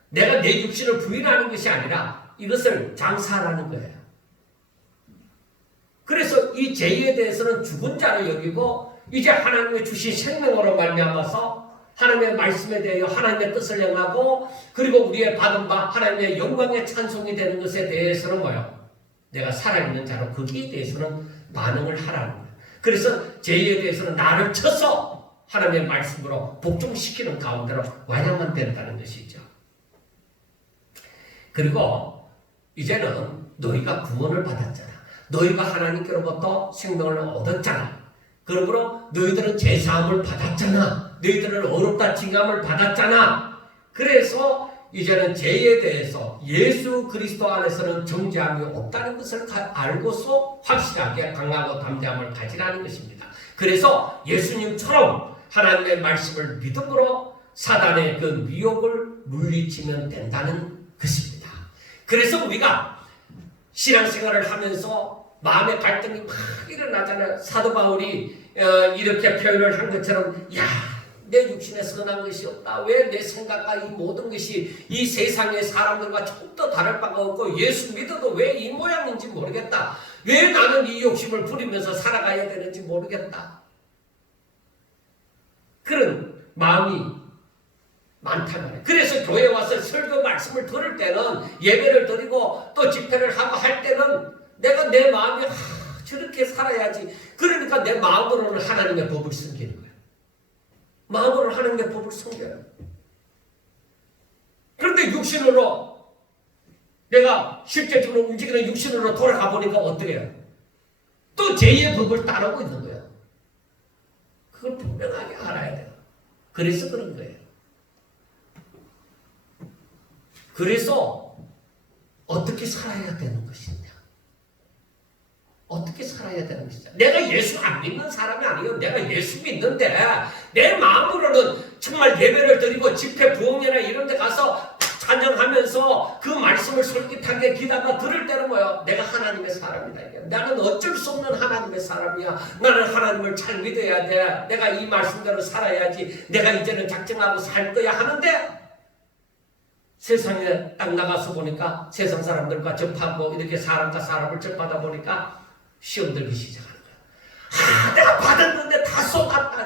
내가 내 육신을 부인하는 것이 아니라 이것을 장사하라는 거예요. 그래서 이 죄에 대해서는 죽은 자로 여기고 이제 하나님의 주신 생명으로 말미암아서 하나님의 말씀에 대하여 하나님의 뜻을 행하고 그리고 우리의 받은 바 하나님의 영광의 찬송이 되는 것에 대해서는 뭐예요? 내가 살아있는 자로 거기에 대해서는 반응을 하라는 거예요. 그래서 죄에 대해서는 나를 쳐서 하나님의 말씀으로 복종시키는 가운데로 완양만 된다는 것이죠. 그리고 이제는 너희가 구원을 받았잖아. 너희가 하나님께로부터 생명을 얻었잖아. 그러므로 너희들은 제사함을 받았잖아. 너희들은 어렵다 칭함을 받았잖아. 그래서 이제는 죄에 대해서 예수 그리스도 안에서는 정죄함이 없다는 것을 알고서 확실하게 강하고 담대함을 가지라는 것입니다. 그래서 예수님처럼 하나님의 말씀을 믿음으로 사단의 그 미혹을 물리치면 된다는 것입니다. 그래서 우리가 신앙생활을 하면서 마음의 갈등이 막 일어나잖아요. 사도 바울이 이렇게 표현을 한 것처럼 내 육신에 선한 것이 없다. 왜 내 생각과 이 모든 것이 이 세상의 사람들과 조금 더 다를 바가 없고 예수 믿어도 왜 이 모양인지 모르겠다. 왜 나는 이 욕심을 부리면서 살아가야 되는지 모르겠다. 그런 마음이 많단 말이에요. 그래서 교회 와서 설교 말씀을 들을 때는 예배를 드리고 또 집회를 하고 할 때는 내가 내 마음이 저렇게 살아야지. 그러니까 내 마음으로는 하나님의 법을 숨기는 거예요. 마음으로 하나님의 법을 숨겨요. 그런데 육신으로 내가 실제적으로 움직이는 육신으로 돌아가 보니까 어떻게 해요? 또 제2의 법을 따르고 있는 거예요. 그걸 분명하게 알아야 돼요. 그래서 그런 거예요. 그래서 어떻게 살아야 되는 것이냐? 어떻게 살아야 되는 것이냐? 내가 예수 안 믿는 사람이 아니에요. 내가 예수 믿는데 내 마음으로는 정말 예배를 드리고 집회 부흥회나 이런 데 가서 찬양하면서 그 말씀을 솔깃하게 귀담아 들을 때는 뭐예요? 내가 하나님의 사람이다. 나는 어쩔 수 없는 하나님의 사람이야. 나는 하나님을 잘 믿어야 돼. 내가 이 말씀대로 살아야지. 내가 이제는 작정하고 살 거야 하는데 세상에 딱 나가서 보니까 세상 사람들과 접하고 이렇게 사람과 사람을 접하다 보니까 시험 들기 시작하는 거야. 내가 받았는데 다 쏟았다.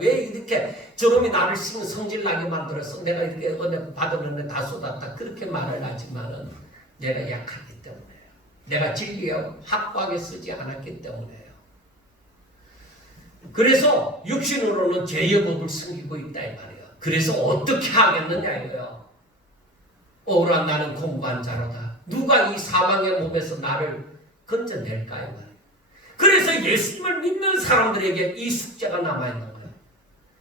왜 이렇게 저놈이 나를 성질나게 만들었어? 내가 이렇게 은혜 받았는데 다 쏟았다. 그렇게 말을 하지만은 내가 약하기 때문에요. 내가 진리에 확고하게 쓰지 않았기 때문에요. 그래서 육신으로는 죄의 법을 숨기고 있다 이 말이에요. 그래서 어떻게 하겠느냐 이거예요. 오라 나는 공고한 자로다. 누가 이 사망의 몸에서 나를 건져낼까 이 말이에요. 그래서 예수님을 믿는 사람들에게 이 숙제가 남아있는 거예요.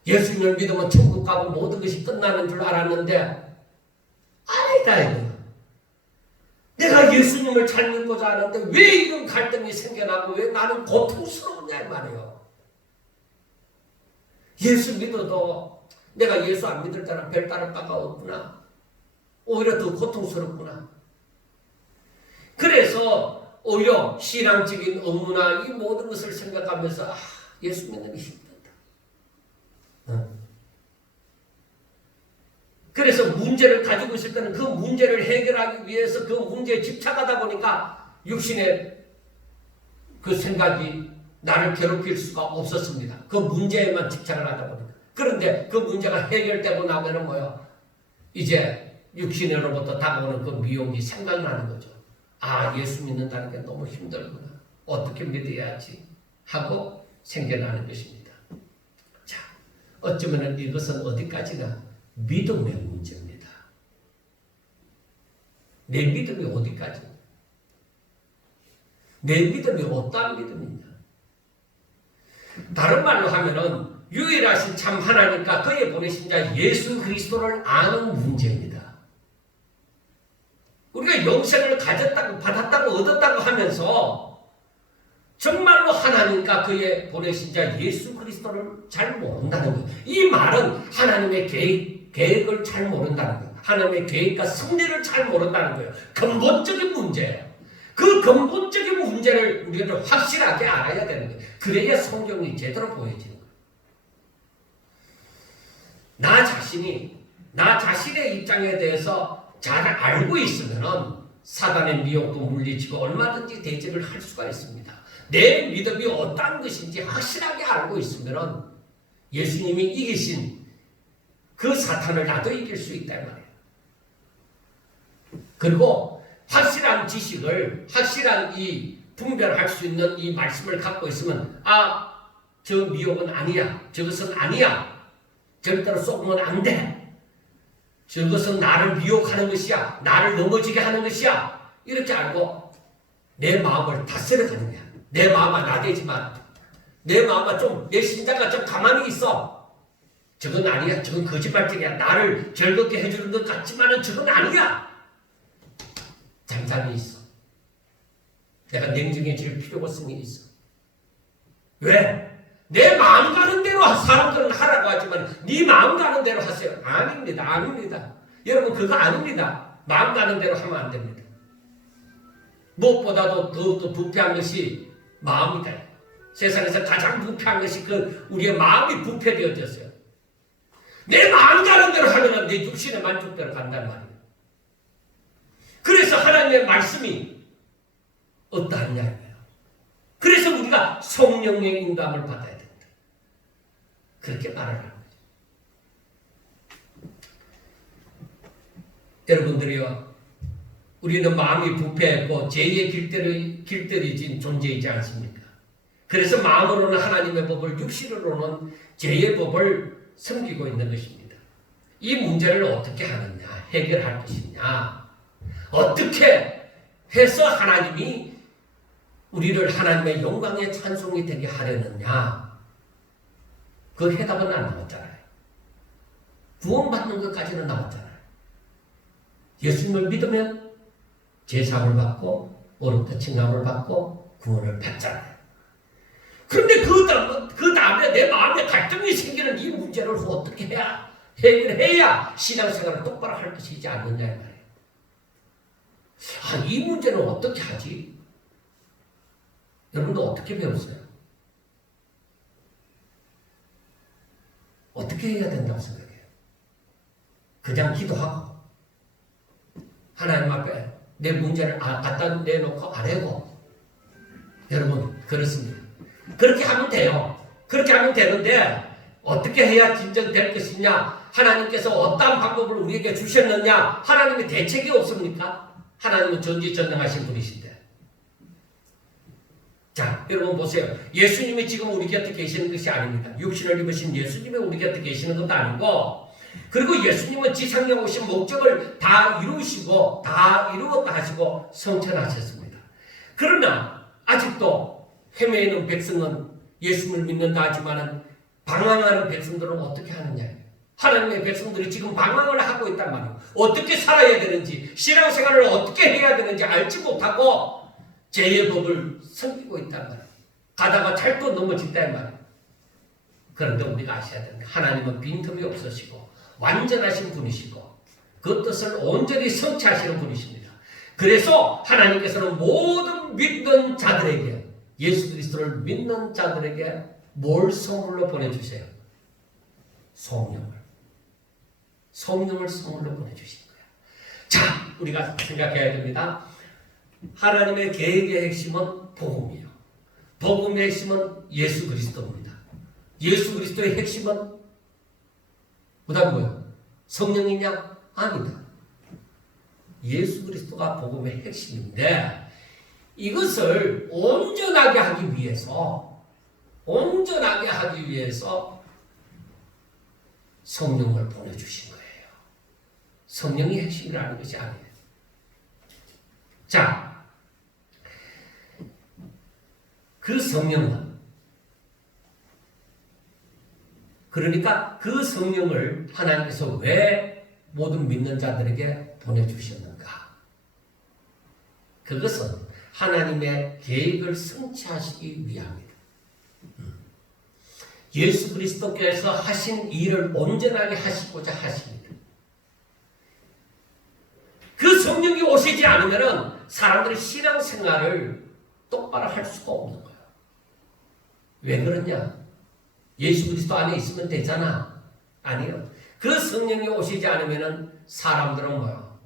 예수님을 믿으면 천국 가고 모든 것이 끝나는 줄 알았는데 아니다 이거. 내가 예수님을 잘 믿고자 하는데 왜 이런 갈등이 생겨나고 왜 나는 고통스러우냐 이 말이에요. 예수 믿어도 내가 예수 안 믿을 때랑 별 다를 바가 없구나. 오히려 더 고통스럽구나. 그래서 오히려 신앙적인 업무나 이 모든 것을 생각하면서 예수 믿는 게 힘들다. 그래서 문제를 가지고 있을 때는 그 문제를 해결하기 위해서 그 문제에 집착하다 보니까 육신의 그 생각이 나를 괴롭힐 수가 없었습니다. 그 문제에만 집착을 하다 보니까. 그런데 그 문제가 해결되고 나면은 뭐요? 이제 육신으로부터 다가오는 그 미혹이 생각나는 거죠. 예수 믿는다는 게 너무 힘들구나. 어떻게 믿어야지 하고 생겨나는 것입니다. 자, 어쩌면 이것은 어디까지나 믿음의 문제입니다. 내 믿음이 어디까지? 내 믿음이 어떠한 믿음이냐? 다른 말로 하면은 유일하신 참 하나님과 그의 보내신 자 예수 그리스도를 아는 문제입니다. 우리가 영생을 가졌다고 받았다고 얻었다고 하면서 정말로 하나님과 그의 보내신 자 예수 그리스도를 잘 모른다는 거예요. 이 말은 하나님의 계획을 잘 모른다는 거예요. 하나님의 계획과 섭리를 잘 모른다는 거예요. 근본적인 문제예요. 그 근본적인 문제를 우리가 확실하게 알아야 되는 거예요. 그래야 성경이 제대로 보여지는 거예요. 나 자신의 입장에 대해서 잘 알고 있으면 사단의 미혹도 물리치고 얼마든지 대적을 할 수가 있습니다. 내 믿음이 어떠한 것인지 확실하게 알고 있으면 예수님이 이기신 그 사탄을 나도 이길 수 있단 말이에요. 그리고 확실한 지식을, 확실한 이 분별할 수 있는 이 말씀을 갖고 있으면, 아, 저 미혹은 아니야. 저것은 아니야. 절대로 속으면 안 돼. 저것은 나를 미혹하는 것이야. 나를 넘어지게 하는 것이야. 이렇게 알고 내 마음을 다스려가는 거야. 내 마음아 나대지 마. 내 마음아 좀, 내 심장아 좀 가만히 있어. 저건 아니야. 저건 거짓말쟁이야. 나를 즐겁게 해주는 것 같지만은 저건 아니야. 잠잠히 있어. 내가 냉정해질 필요가 있어. 왜? 내 마음 가는 대로 사람들은 하라고 하지만 네 마음 가는 대로 하세요. 아닙니다. 아닙니다. 여러분 그거 아닙니다. 마음 가는 대로 하면 안 됩니다. 무엇보다도 더욱더 부패한 것이 마음이다. 세상에서 가장 부패한 것이 우리의 마음이 부패되어졌어요. 내 마음 가는 대로 하면 내 육신의 만족대로 간단 말이에요. 그래서 하나님의 말씀이 어떠하냐. 그래서 우리가 성령의 인도함을 받아야 된다. 그렇게 말을 하는 거죠. 여러분들이요, 우리는 마음이 부패했고 죄의 길들이진 존재이지 않습니까? 그래서 마음으로는 하나님의 법을, 육신으로는 죄의 법을 섬기고 있는 것입니다. 이 문제를 어떻게 하느냐, 해결할 것이냐, 어떻게 해서 하나님이 우리를 하나님의 영광의 찬송이 되게 하려느냐, 그 해답은 안 나왔잖아요. 구원받는 것까지는 나왔잖아요. 예수님을 믿으면 제사함을 받고 어렵다 칭함을 받고 구원을 받잖아요. 그런데 그 다음에 내 마음에 갈등이 생기는 이 문제를 어떻게 해야 해결해야 신앙생활을 똑바로 할 것이지 않느냐 이 말이에요. 아, 이 문제는 어떻게 하지? 여러분도 어떻게 배웠어요? 어떻게 해야 된다고 생각해요? 그냥 기도하고 하나님 앞에 내 문제를 갖다 내놓고 아뢰고. 여러분 그렇습니다. 그렇게 하면 돼요. 그렇게 하면 되는데 어떻게 해야 진정될 것이냐, 하나님께서 어떠한 방법을 우리에게 주셨느냐, 하나님의 대책이 없습니까? 하나님은 전지전능하신 분이신데. 자, 여러분 보세요. 예수님이 지금 우리 곁에 계시는 것이 아닙니다. 육신을 입으신 예수님이 우리 곁에 계시는 것도 아니고, 그리고 예수님은 지상에 오신 목적을 다 이루시고 다 이루었다 하시고 성천하셨습니다. 그러나 아직도 헤매어 있는 백성은 예수님을 믿는다 하지만은 방황하는 백성들은 어떻게 하느냐. 하나님의 백성들이 지금 방황을 하고 있단 말이에요. 어떻게 살아야 되는지, 신앙생활을 어떻게 해야 되는지 알지 못하고 죄의 법을 섬기고 있단 말이에요. 가다가 찰또 넘어진단 말이에요. 그런데 우리가 아셔야 됩니다. 하나님은 빈틈이 없으시고 완전하신 분이시고 그 뜻을 온전히 성취하시는 분이십니다. 그래서 하나님께서는 모든 믿는 자들에게, 예수 그리스도를 믿는 자들에게 뭘 선물로 보내주세요? 성령을 선물로 보내주신 거예요. 자, 우리가 생각해야 됩니다. 하나님의 계획의 핵심은 복음이에요. 복음의 핵심은 예수 그리스도입니다. 예수 그리스도의 핵심은 그 다음 뭐예요? 성령이냐? 아니다. 예수 그리스도가 복음의 핵심인데 이것을 온전하게 하기 위해서 성령을 보내주신 거예요. 성령이 핵심이라는 것이 아니에요. 자, 그 성령은, 그러니까 그 성령을 하나님께서 왜 모든 믿는 자들에게 보내주셨는가? 그것은 하나님의 계획을 성취하시기 위함이다. 예수 그리스도께서 하신 일을 온전하게 하시고자 하십니다. 그 성령이 오시지 않으면 사람들이 신앙생활을 똑바로 할 수가 없는 거예요. 왜 그러냐? 예수 그리스도 안에 있으면 되잖아. 아니요. 그 성령이 오시지 않으면 사람들은 뭐요?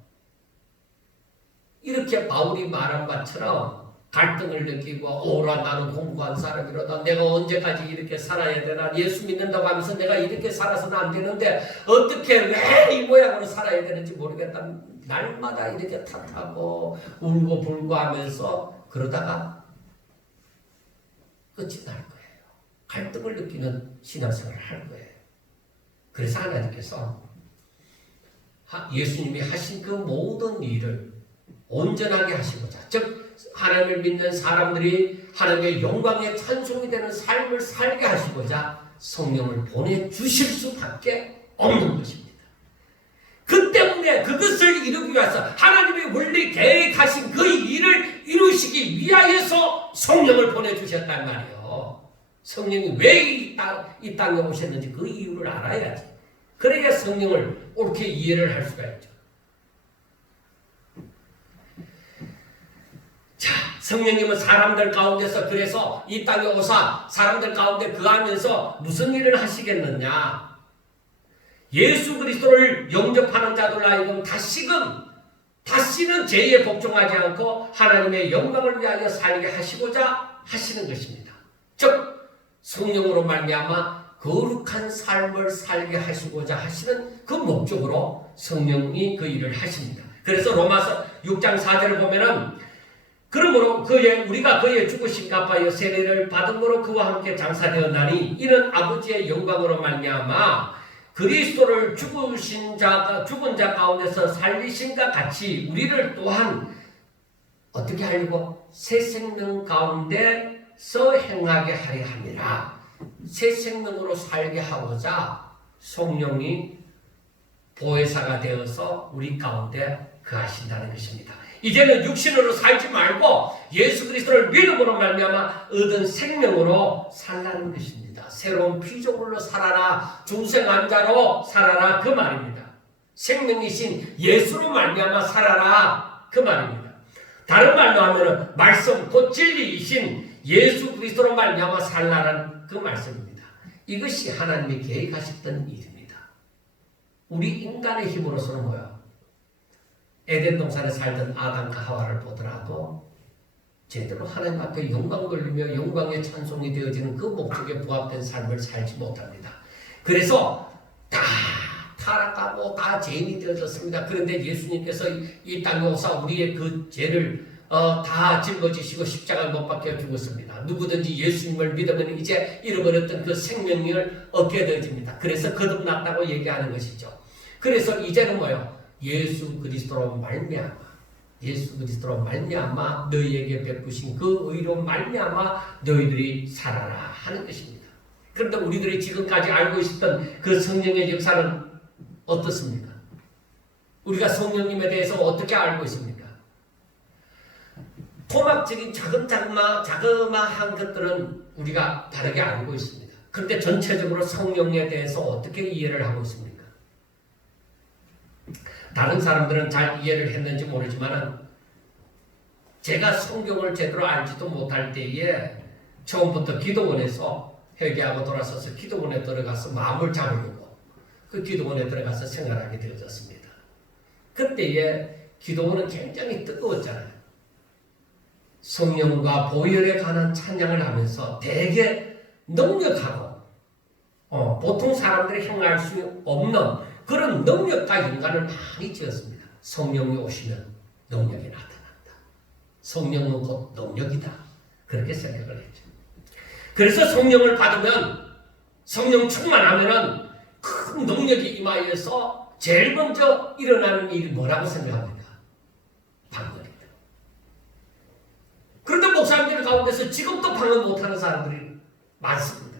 이렇게 바울이 말한 것처럼 갈등을 느끼고 오라 나는 공부한 사람이로다 내가 언제까지 이렇게 살아야 되나 예수 믿는다고 하면서 내가 이렇게 살아서는 안 되는데 어떻게 왜 이 모양으로 살아야 되는지 모르겠다 날마다 이렇게 탓하고 울고 불고 하면서 그러다가 끝이 날 거예요. 갈등을 느끼는 신앙생활을 할 거예요. 그래서 하나님께서 예수님이 하신 그 모든 일을 온전하게 하시고자 즉 하나님을 믿는 사람들이 하나님의 영광에 찬송이 되는 삶을 살게 하시고자 성령을 보내주실 수밖에 없는 것입니다. 그 때문에 그것을 이루기 위해서 하나님이 원래 계획하신 그 일을 이루시기 위하여서 성령을 보내주셨단 말이에요. 성령이 왜 이 땅에 오셨는지 그 이유를 알아야지. 그래야 성령을 옳게 이해를 할 수가 있죠. 자, 성령님은 사람들 가운데서 그래서 이 땅에 오사 사람들 가운데 거하면서 무슨 일을 하시겠느냐? 예수 그리스도를 영접하는 자들 하여금 다시는 죄에 복종하지 않고 하나님의 영광을 위하여 살게 하시고자 하시는 것입니다. 즉 성령으로 말미암아 거룩한 삶을 살게 하시고자 하시는 그 목적으로 성령이 그 일을 하십니다. 그래서 로마서 6장 4절을 보면은 그러므로 우리가 그의 죽으신 값하여 세례를 받음으로 그와 함께 장사되었나니 이는 아버지의 영광으로 말미암아 그리스도를 죽은 자 가운데서 살리신과 같이 우리를 또한 어떻게 하려고 새 생명 가운데서 행하게 하려 함이라. 새 생명으로 살게 하고자 성령이 보혜사가 되어서 우리 가운데 거하신다는 것입니다. 이제는 육신으로 살지 말고 예수 그리스도를 믿음으로 말미암아 얻은 생명으로 살라는 것입니다. 새로운 피조물로 살아라. 중생환자로 살아라. 그 말입니다. 생명이신 예수로 말미암아 살아라. 그 말입니다. 다른 말로 하면 말씀 곧 진리이신 예수 그리스도로 말미암아 살라는 그 말씀입니다. 이것이 하나님이 계획하셨던 일입니다. 우리 인간의 힘으로서는 뭐야? 에덴 동산에 살던 아담과 하와를 보더라도 제대로 하나님 앞에 영광 돌리며 영광의 찬송이 되어지는 그 목적에 부합된 삶을 살지 못합니다. 그래서 다 타락하고 다 죄인이 되어졌습니다. 그런데 예수님께서 이 땅에 오사 우리의 그 죄를 다 짊어지시고 십자가에 못 박혀 죽었습니다. 누구든지 예수님을 믿으면 이제 잃어버렸던 그 생명을 얻게 되어집니다. 그래서 거듭났다고 얘기하는 것이죠. 그래서 이제는 뭐예요? 예수 그리스도로 말미암아 너희에게 베푸신 그 의로 말미암아 너희들이 살아라 하는 것입니다. 그런데 우리들이 지금까지 알고 있었던 그 성령의 역사는 어떻습니까? 우리가 성령님에 대해서 어떻게 알고 있습니까? 토막적인 자그마한 것들은 우리가 다르게 알고 있습니다. 그런데 전체적으로 성령에 대해서 어떻게 이해를 하고 있습니까? 다른 사람들은 잘 이해를 했는지 모르지만 제가 성경을 제대로 알지도 못할 때에 처음부터 기도원에서 회개하고 돌아서서 기도원에 들어가서 마음을 잡으려고 그 기도원에 들어가서 생활하게 되어졌습니다. 그때에 기도원은 굉장히 뜨거웠잖아요. 성령과 보혈에 관한 찬양을 하면서 되게 능력하고 보통 사람들이 행할 수 없는 그런 능력과 인간을 많이 지었습니다. 성령이 오시면 능력이 나타난다. 성령은 곧 능력이다. 그렇게 생각을 했죠. 그래서 성령을 받으면 성령 충만하면은 큰 능력이 임하여서 제일 먼저 일어나는 일이 뭐라고 생각합니까? 방언입니다. 그런데 목사님들 가운데서 지금도 방언 못하는 사람들이 많습니다.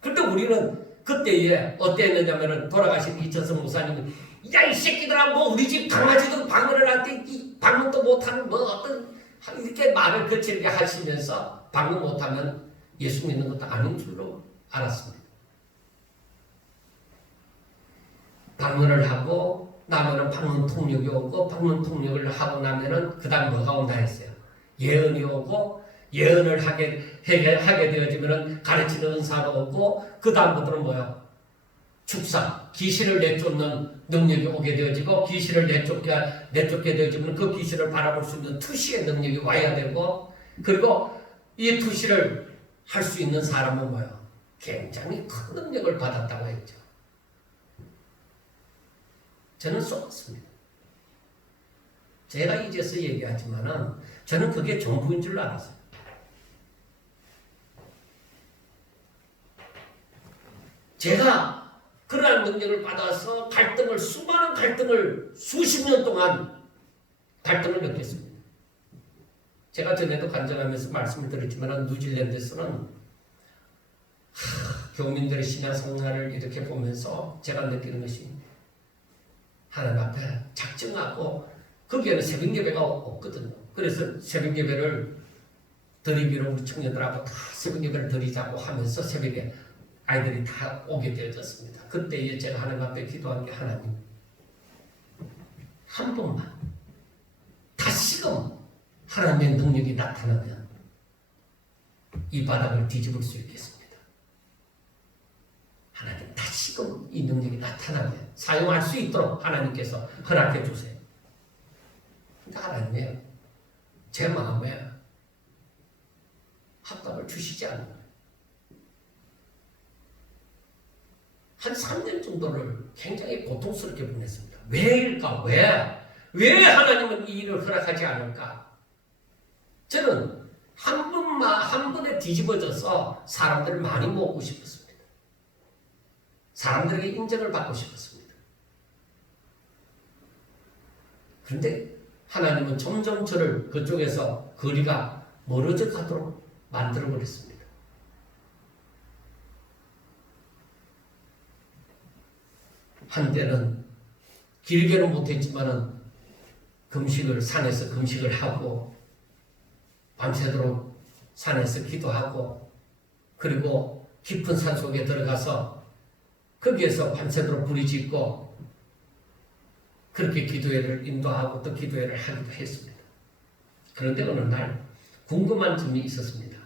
그런데 우리는 그때에 어땠느냐면은 돌아가신 이천성 목사님이 야 이 새끼들아 뭐 우리 집 강아지도 방언을 할 때 방언도 못하는 뭐 어떤 이렇게 말을 거칠게 하시면서 방언 못하면 예수 믿는 것도 아닌 줄로 알았습니다. 방언을 하고 나면은 방언 통역이 오고 방언 통역을 하고 나면은 그 다음 뭐가 온다 했어요. 예언이 오고 예언을 하게 되어지면은 가르치는 은사가 오고 그 다음부터는 뭐요? 축사, 귀신을 내쫓는 능력이 오게 되어지고 귀신을 내쫓게 되어지면 그 귀신을 바라볼 수 있는 투시의 능력이 와야 되고 그리고 이 투시를 할 수 있는 사람은 뭐예요? 굉장히 큰 능력을 받았다고 했죠. 저는 속았습니다. 제가 이제서 얘기하지만은 저는 그게 전부인 줄 알았어요. 제가 그러한 능력을 받아서 수많은 갈등을 수십 년 동안 갈등을 느꼈습니다. 제가 전에도 간증하면서 말씀을 드렸지만 뉴질랜드에서는 교민들의 신앙생활을 이렇게 보면서 제가 느끼는 것이 하나님 앞에 작정하고 거기에는 새벽 예배가 없거든요. 그래서 새벽 예배를 드리기로 우리 청년들하고 다 새벽 예배를 드리자고 하면서 새벽에 아이들이 다 오게 되어졌습니다. 그때 제가 하나님 앞에 기도한 게 하나님 한 번만 다시금 하나님의 능력이 나타나면 이 바닥을 뒤집을 수 있겠습니다. 하나님 다시금 이 능력이 나타나면 사용할 수 있도록 하나님께서 허락해 주세요. 근데 하나님이 제 마음에 합답을 주시지 않는 거예요. 한 3년 정도를 굉장히 고통스럽게 보냈습니다. 왜일까? 왜 하나님은 이 일을 허락하지 않을까? 저는 한 번에 뒤집어져서 사람들을 많이 모으고 싶었습니다. 사람들에게 인정을 받고 싶었습니다. 그런데 하나님은 점점 저를 그쪽에서 거리가 멀어져 가도록 만들어버렸습니다. 한때는 길게는 못했지만은 산에서 금식을 하고 밤새도록 산에서 기도하고 그리고 깊은 산 속에 들어가서 거기에서 밤새도록 부리짓고 그렇게 기도회를 인도하고 또 기도회를 하기도 했습니다. 그런데 어느 날 궁금한 점이 있었습니다.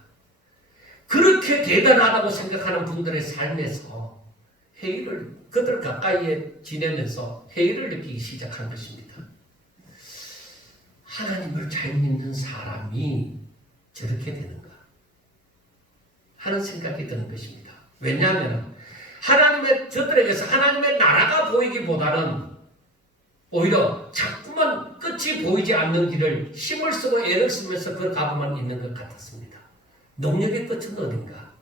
그렇게 대단하다고 생각하는 분들의 삶에서 그들 가까이에 지내면서 회의를 느끼기 시작한 것입니다. 하나님을 잘 믿는 사람이 저렇게 되는가 하는 생각이 드는 것입니다. 왜냐하면 저들에게서 하나님의 나라가 보이기보다는 오히려 자꾸만 끝이 보이지 않는 길을 힘을 쓰고 애를 쓰면서 걸어가고만 있는 것 같았습니다. 능력의 끝은 어딘가?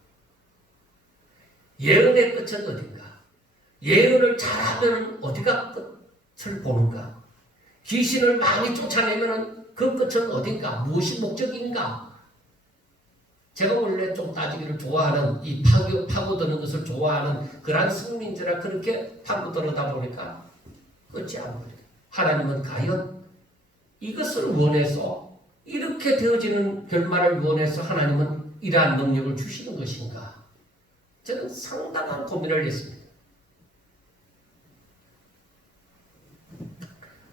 예언의 끝은 어딘가? 예언을 잘하면 어디가 끝을 보는가? 귀신을 많이 쫓아내면 그 끝은 어딘가? 무엇이 목적인가? 제가 원래 좀 따지기를 좋아하는 이 파고드는 것을 좋아하는 그러한 승민자라 그렇게 파고들다 보니까 끝이 안 보여요. 하나님은 과연 이것을 원해서 이렇게 되어지는 결말을 원해서 하나님은 이러한 능력을 주시는 것인가? 저는 상당한 고민을 했습니다.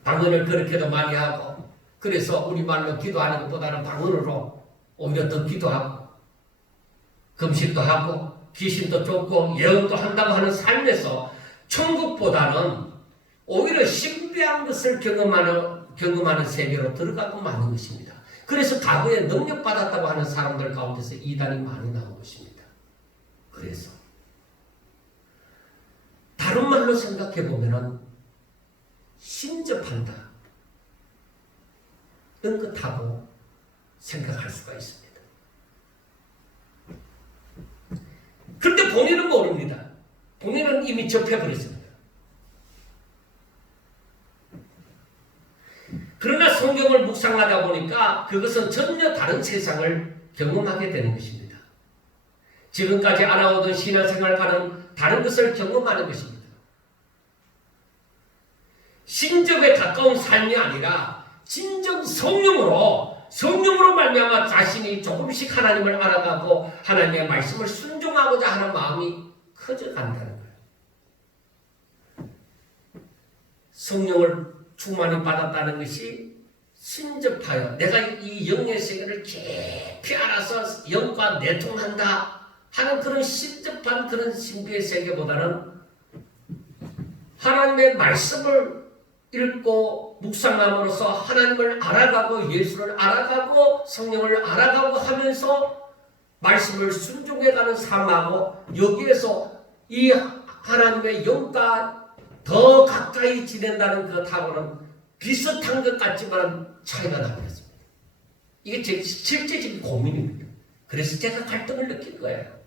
방언을 그렇게도 많이 하고 그래서 우리말로 기도하는 것보다는 방언으로 오히려 더 기도하고 금식도 하고 귀신도 쫓고 예언도 한다고 하는 삶에서 천국보다는 오히려 신비한 것을 경험하는 세계로 들어가고 마는 것입니다. 그래서 과거에 능력받았다고 하는 사람들 가운데서 이단이 많이 나온 것입니다. 그래서 다른 말로 생각해 보면은 신접한다 은긋하고 생각할 수가 있습니다. 그런데 본인은 모릅니다. 본인은 이미 접해버렸습니다. 그러나 성경을 묵상하다 보니까 그것은 전혀 다른 세상을 경험하게 되는 것입니다. 지금까지 알아오던 신앙생활과는 다른 것을 경험하는 것입니다. 신접에 가까운 삶이 아니라 진정 성령으로 말미암아 자신이 조금씩 하나님을 알아가고 하나님의 말씀을 순종하고자 하는 마음이 커져간다는 거예요. 성령을 충만히 받았다는 것이 신접하여 내가 이 영의 세계를 깊이 알아서 영과 내통한다 하는 그런 신접한 그런 신비의 세계보다는 하나님의 말씀을 읽고 묵상함으로써 하나님을 알아가고 예수를 알아가고 성령을 알아가고 하면서 말씀을 순종해가는 삶하고 여기에서 이 하나님의 영과 더 가까이 지낸다는 그하고는 비슷한 것 같지만 차이가 나겠습니다. 이게 제 실제적인 고민입니다. 그래서 제가 갈등을 느낀 거예요.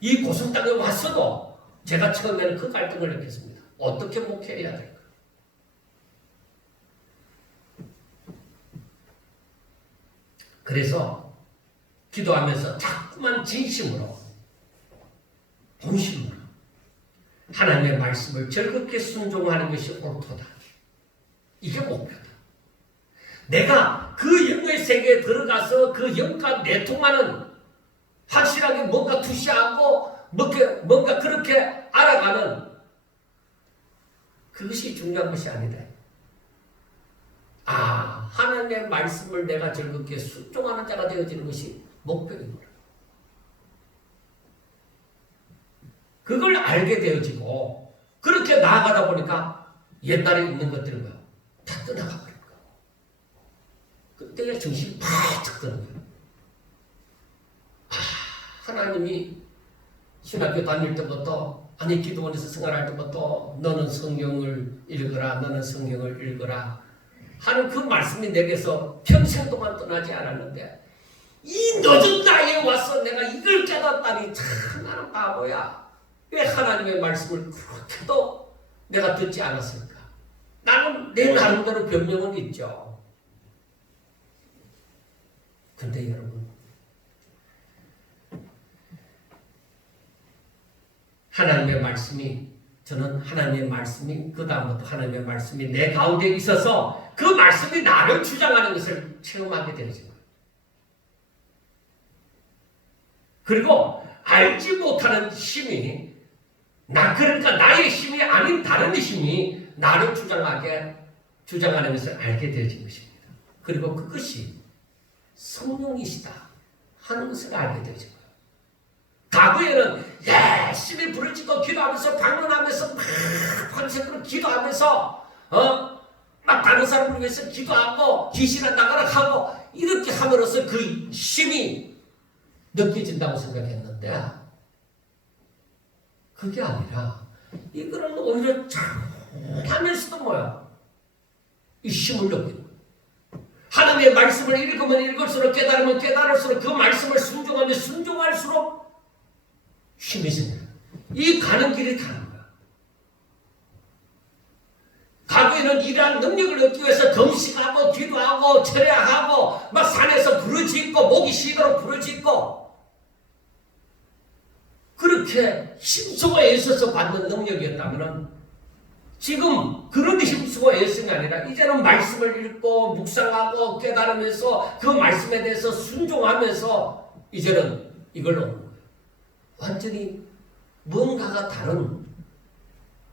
이 고성 땅에 왔어도 제가 처음에는 그 갈등을 느꼈습니다. 어떻게 목회해야 될까? 그래서 기도하면서 자꾸만 진심으로 본심으로 하나님의 말씀을 즐겁게 순종하는 것이 옳도다. 이게 목표다. 내가 그 영의 세계에 들어가서 그 영과 내통하는 확실하게 뭔가 투시하고 뭔가 그렇게 알아가는 그것이 중요한 것이 아니다. 하나님의 말씀을 내가 즐겁게 순종하는 자가 되어지는 것이 목표인 거야. 그걸 알게 되어지고 그렇게 나아가다 보니까 옛날에 있는 것들은 다 떠나가 버린 거야. 그때 정신이 바짝 드는 거야. 하나님이 신학교 다닐 때부터 기도원에서 생활할 때부터 너는 성경을 읽어라, 너는 성경을 읽어라 하는 그 말씀이 내게서 평생 동안 떠나지 않았는데 이 늦은 나이에 와서 내가 이걸 깨닫다니 참 나는 바보야. 왜 하나님의 말씀을 그렇게도 내가 듣지 않았을까? 나는 내 나름대로 변명은 있죠. 근데 여러분, 저는 하나님의 말씀이 그 다음부터 하나님의 말씀이 내 가운데 있어서 그 말씀이 나를 주장하는 것을 체험하게 되는 거예요. 그리고 알지 못하는 힘이 그러니까 나의 힘이 아닌 다른 힘이 나를 주장하는 것을 알게 되어진 것입니다. 그리고 그것이 성령이시다 하는 것을 알게 되어진 거예요. 과거에는 열심히 부르짖고 기도하면서 방문하면서 막 밤새도록 기도하면서 막 다른 사람을 위해서 기도하고 귀신을 나가라 하고 이렇게 함으로써 그 힘이 느껴진다고 생각했는데 그게 아니라 이거는 오히려 하면서도 이 힘을 느끼는 거예요. 하나님의 말씀을 읽으면 읽을수록 깨달으면 깨달을수록 그 말씀을 순종하면 순종할수록 힘이 생겨요. 이 가는 길이 다른 거야. 과거에는 이러한 능력을 얻기 위해서 금식하고 기도하고 철야하고 막 산에서 부르짖고 목이 쉬도록 부르짖고 그렇게 힘쓰고 애써서 받는 능력이었다면 지금 그런 힘쓰고 애쓰는 게 아니라 이제는 말씀을 읽고 묵상하고 깨달으면서 그 말씀에 대해서 순종하면서 이제는 이걸로 완전히 뭔가가 다른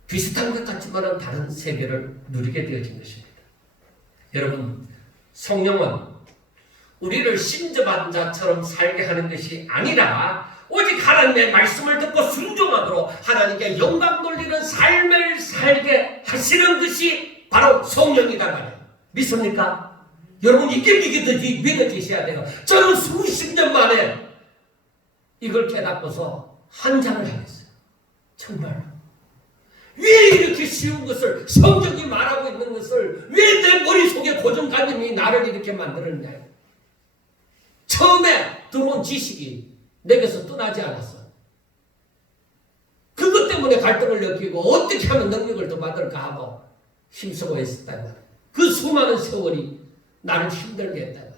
비슷한 것 같지만 다른 세계를 누리게 되어진 것입니다. 여러분, 성령은 우리를 신접한 자처럼 살게 하는 것이 아니라 오직 하나님의 말씀을 듣고 순종하도록 하나님께 영광 돌리는 삶을 살게 하시는 것이 바로 성령이다 말이에요. 믿습니까? 여러분 이게 믿어지셔야 돼요. 저는 수십 년 만에 이걸 깨닫고서 한장을 하겠어요. 정말로. 왜 이렇게 쉬운 것을 성경이 말하고 있는 것을 왜 내 머릿속에 고정관념이 나를 이렇게 만들었냐. 처음에 들어온 지식이 내게서 떠나지 않았어. 그것 때문에 갈등을 느끼고 어떻게 하면 능력을 더 받을까 하고 힘쓰고 있었단 말이야. 그 수많은 세월이 나를 힘들게 했단 말이야.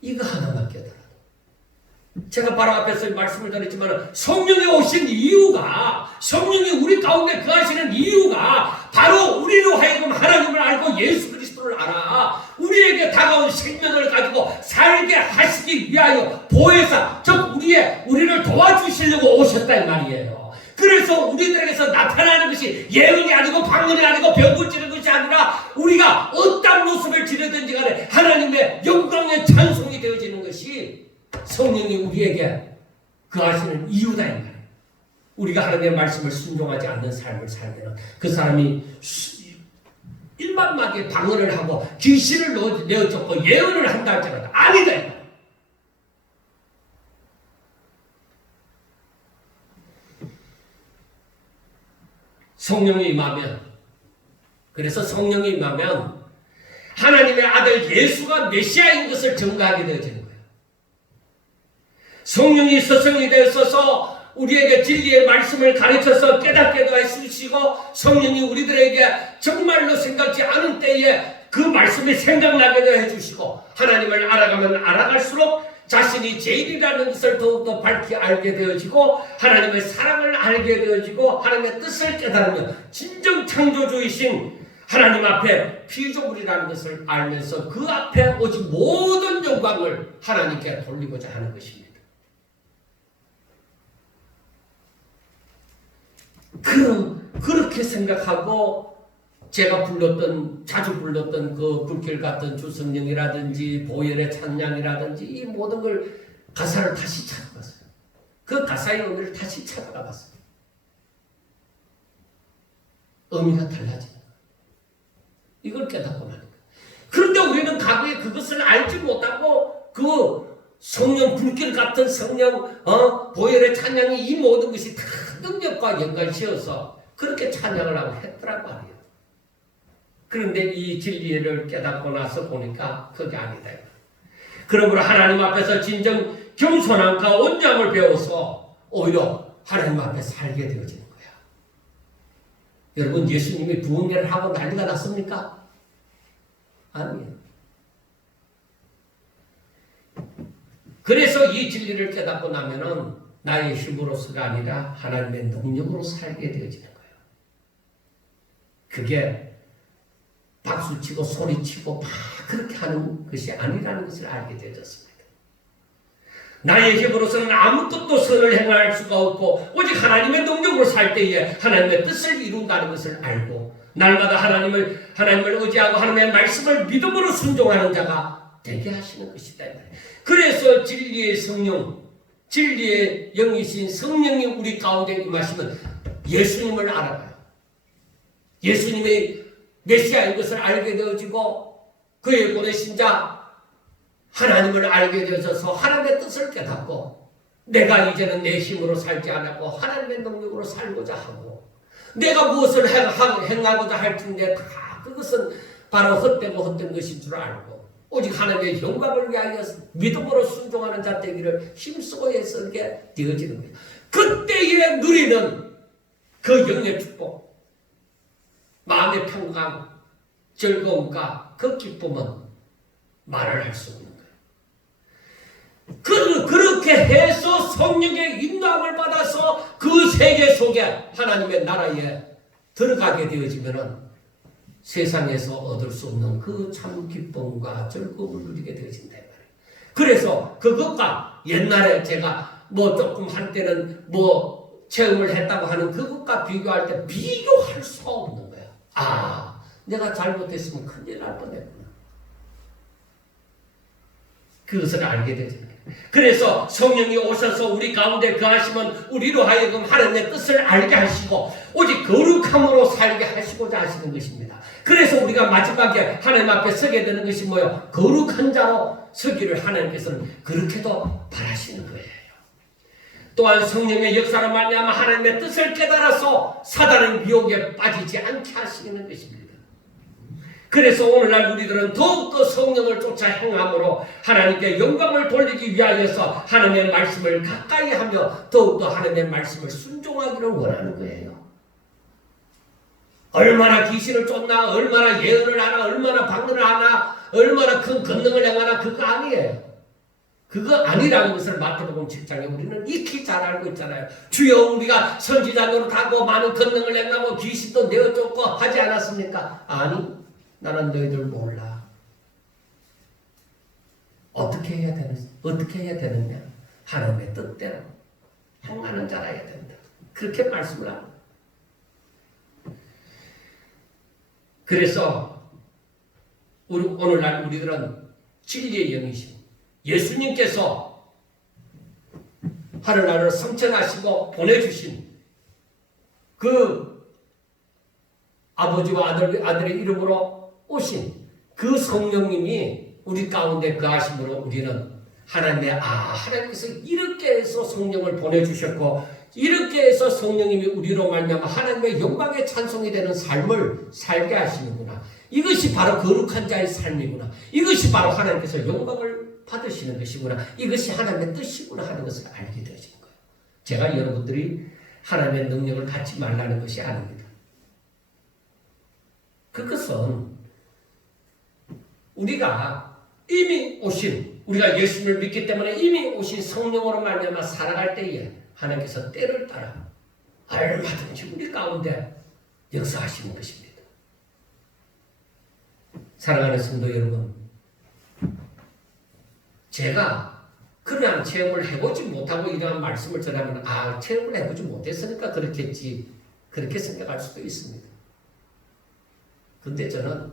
이거 하나만 깨달아. 제가 바로 앞에서 말씀을 드렸지만 성령이 오신 이유가 성령이 우리 가운데 거하시는 이유가 바로 우리로 하여금 하나님을 알고 예수 그리스도를 알아 우리에게 다가온 생명을 가지고 살게 하시기 위하여 보혜사 즉 우리를 도와주시려고 오셨단 말이에요. 그래서 우리들에게서 나타나는 것이 예언이 아니고 방언이 아니고 병을 찌는 것이 아니라 우리가 어떤 모습을 지르든지 간에 하나님의 영광의 찬송이 되어지는 것이 성령이 우리에게 거하시는 이유다 이 말이에요. 우리가 하나님의 말씀을 순종하지 않는 삶을 살면 그 사람이 일반하게 방언을 하고 귀신을 내어줬고 예언을 한다 할지라도 아니다. 성령이 임하면, 그래서 성령이 임하면 하나님의 아들 예수가 메시아인 것을 증거하게 되어지는 거예요. 성령이 스승이 되어서 우리에게 진리의 말씀을 가르쳐서 깨닫게 해주시고, 성령이 우리들에게 정말로 생각지 않은 때에 그 말씀이 생각나게 해주시고, 하나님을 알아가면 알아갈수록 자신이 죄인이라는 것을 더욱더 밝히 알게 되어지고, 하나님의 사랑을 알게 되어지고, 하나님의 뜻을 깨달으며 진정 창조주이신 하나님 앞에 피조물이라는 것을 알면서 그 앞에 오직 모든 영광을 하나님께 돌리고자 하는 것입니다. 그렇게 생각하고 제가 자주 불렀던 그 불길 같은 주성령이라든지 보혈의 찬양이라든지 이 모든 걸 가사를 다시 찾아봤어요. 그 가사의 의미를 다시 찾아가 봤어요. 의미가 달라지는 거예요. 이걸 깨닫고 나니까. 그런데 우리는 과거에 그것을 알지 못하고 그 성령 불길 같은 성령 보혈의 찬양이 이 모든 것이 다 능력과 연관시어서 그렇게 찬양을 하고 했더란 말이에요. 그런데 이 진리를 깨닫고 나서 보니까 그게 아니다. 그러므로 하나님 앞에서 진정 겸손함과 온유함을 배워서 오히려 하나님 앞에 살게 되어지는 거야. 여러분, 예수님이 부흥회를 하고 난리가 났습니까? 아니에요. 그래서 이 진리를 깨닫고 나면은 나의 힘으로서가 아니라 하나님의 능력으로 살게 되어지는 거예요. 그게 박수치고 소리치고 막 그렇게 하는 것이 아니라는 것을 알게 되었습니다. 나의 힘으로서는 아무 뜻도 선을 행할 수가 없고 오직 하나님의 능력으로 살 때에 하나님의 뜻을 이룬다는 것을 알고 날마다 하나님을 의지하고 하나님의 말씀을 믿음으로 순종하는 자가 되게 하시는 것이다. 그래서 진리의 성령, 진리의 영이신 성령이 우리 가운데 임하시면 예수님을 알아가요. 예수님의 메시아인 것을 알게 되어지고 그의 보내신 자 하나님을 알게 되어서 하나님의 뜻을 깨닫고 내가 이제는 내 힘으로 살지 않고 하나님의 능력으로 살고자 하고 내가 무엇을 행하고자 할 텐데 다 그것은 바로 헛되고 헛된 것인 줄 알고 오직 하나님의 영광을 위하여 믿음으로 순종하는 자 되기를 힘쓰고 애쓰게 되어지는 거예요. 그때에 누리는 그 영의 축복, 마음의 평강, 즐거움과 그 기쁨은 말을 할 수 없는 거예요. 그렇게 해서 성령의 인도함을 받아서 그 세계 속에 하나님의 나라에 들어가게 되어지면은 세상에서 얻을 수 없는 그 참 기쁨과 즐거움을 누리게 되어진다 말이에요. 그래서 그것과 옛날에 제가 조금 한때는 체험을 했다고 하는 그것과 비교할 때 비교할 수가 없는 거야. 아, 내가 잘못했으면 큰일 날 뻔했구나. 그것을 알게 되죠. 그래서 성령이 오셔서 우리 가운데 거하시면 우리로 하여금 하나님의 뜻을 알게 하시고 오직 거룩함으로 살게 하시고자 하시는 것입니다. 그래서 우리가 마지막에 하나님 앞에 서게 되는 것이 뭐예요? 거룩한 자로 서기를 하나님께서는 그렇게도 바라시는 거예요. 또한 성령의 역사로 말미암아 하나님의 뜻을 깨달아서 사단의 미혹에 빠지지 않게 하시는 것입니다. 그래서 오늘날 우리들은 더욱더 성령을 쫓아 행함으로 하나님께 영광을 돌리기 위하여서 하나님의 말씀을 가까이 하며 더욱더 하나님의 말씀을 순종하기를 원하는 거예요. 얼마나 귀신을 쫓나, 얼마나 예언을 하나, 얼마나 방언을 하나, 얼마나 큰 권능을 행하나 그거 아니에요. 그거 아니라는 것을 마태복음 7장에 우리는 익히 잘 알고 있잖아요. 주여 우리가 선지자 노릇하고 많은 권능을 행하고 귀신도 내어쫓고 하지 않았습니까? 아니, 나는 너희들 몰라. 어떻게 해야 되느냐? 하나님의 뜻대로 행하는 자라야 된다. 그렇게 말씀을 합니다. 그래서 오늘날 우리들은 진리의 영이신 예수님께서 하늘나라로 성천하시고 보내주신 그 아버지와 아들의 이름으로 오신 그 성령님이 우리 가운데 거하심으로 우리는 하나님께서 이렇게 해서 성령을 보내주셨고 이렇게 해서 성령님이 우리로 말미암아 하나님의 영광의 찬송이 되는 삶을 살게 하시는구나. 이것이 바로 거룩한 자의 삶이구나. 이것이 바로 하나님께서 영광을 받으시는 것이구나. 이것이 하나님의 뜻이구나 하는 것을 알게 되어지는 거예요. 제가 여러분들이 하나님의 능력을 갖지 말라는 것이 아닙니다. 그것은 우리가 이미 오신, 우리가 예수님을 믿기 때문에 이미 오신 성령으로 말미암아 살아갈 때에 하나님께서 때를 따라 얼마든지 우리 가운데 역사하시는 것입니다. 사랑하는 성도 여러분, 제가 그러한 체험을 해보지 못하고 이러한 말씀을 전하면 체험을 해보지 못했으니까 그렇겠지, 그렇게 생각할 수도 있습니다. 근데 저는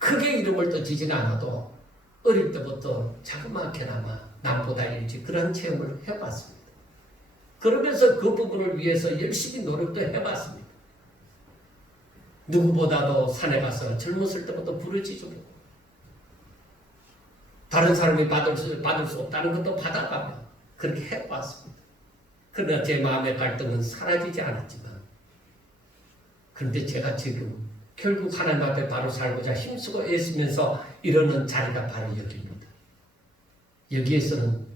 크게 이름을 떠지지는 않아도 어릴 때부터 자그맣게나마 남보다 일찍 그런 체험을 해봤습니다. 그러면서 그 부분을 위해서 열심히 노력도 해봤습니다. 누구보다도 산에 가서 젊었을 때부터 부르짖고 다른 사람이 받을 수 없다는 것도 받아가며 그렇게 해봤습니다. 그러나 제 마음의 갈등은 사라지지 않았지만 그런데 제가 지금 결국 하나님 앞에 바로 살고자 힘쓰고 애쓰면서 이러는 자리가 바로 여기입니다. 여기에서는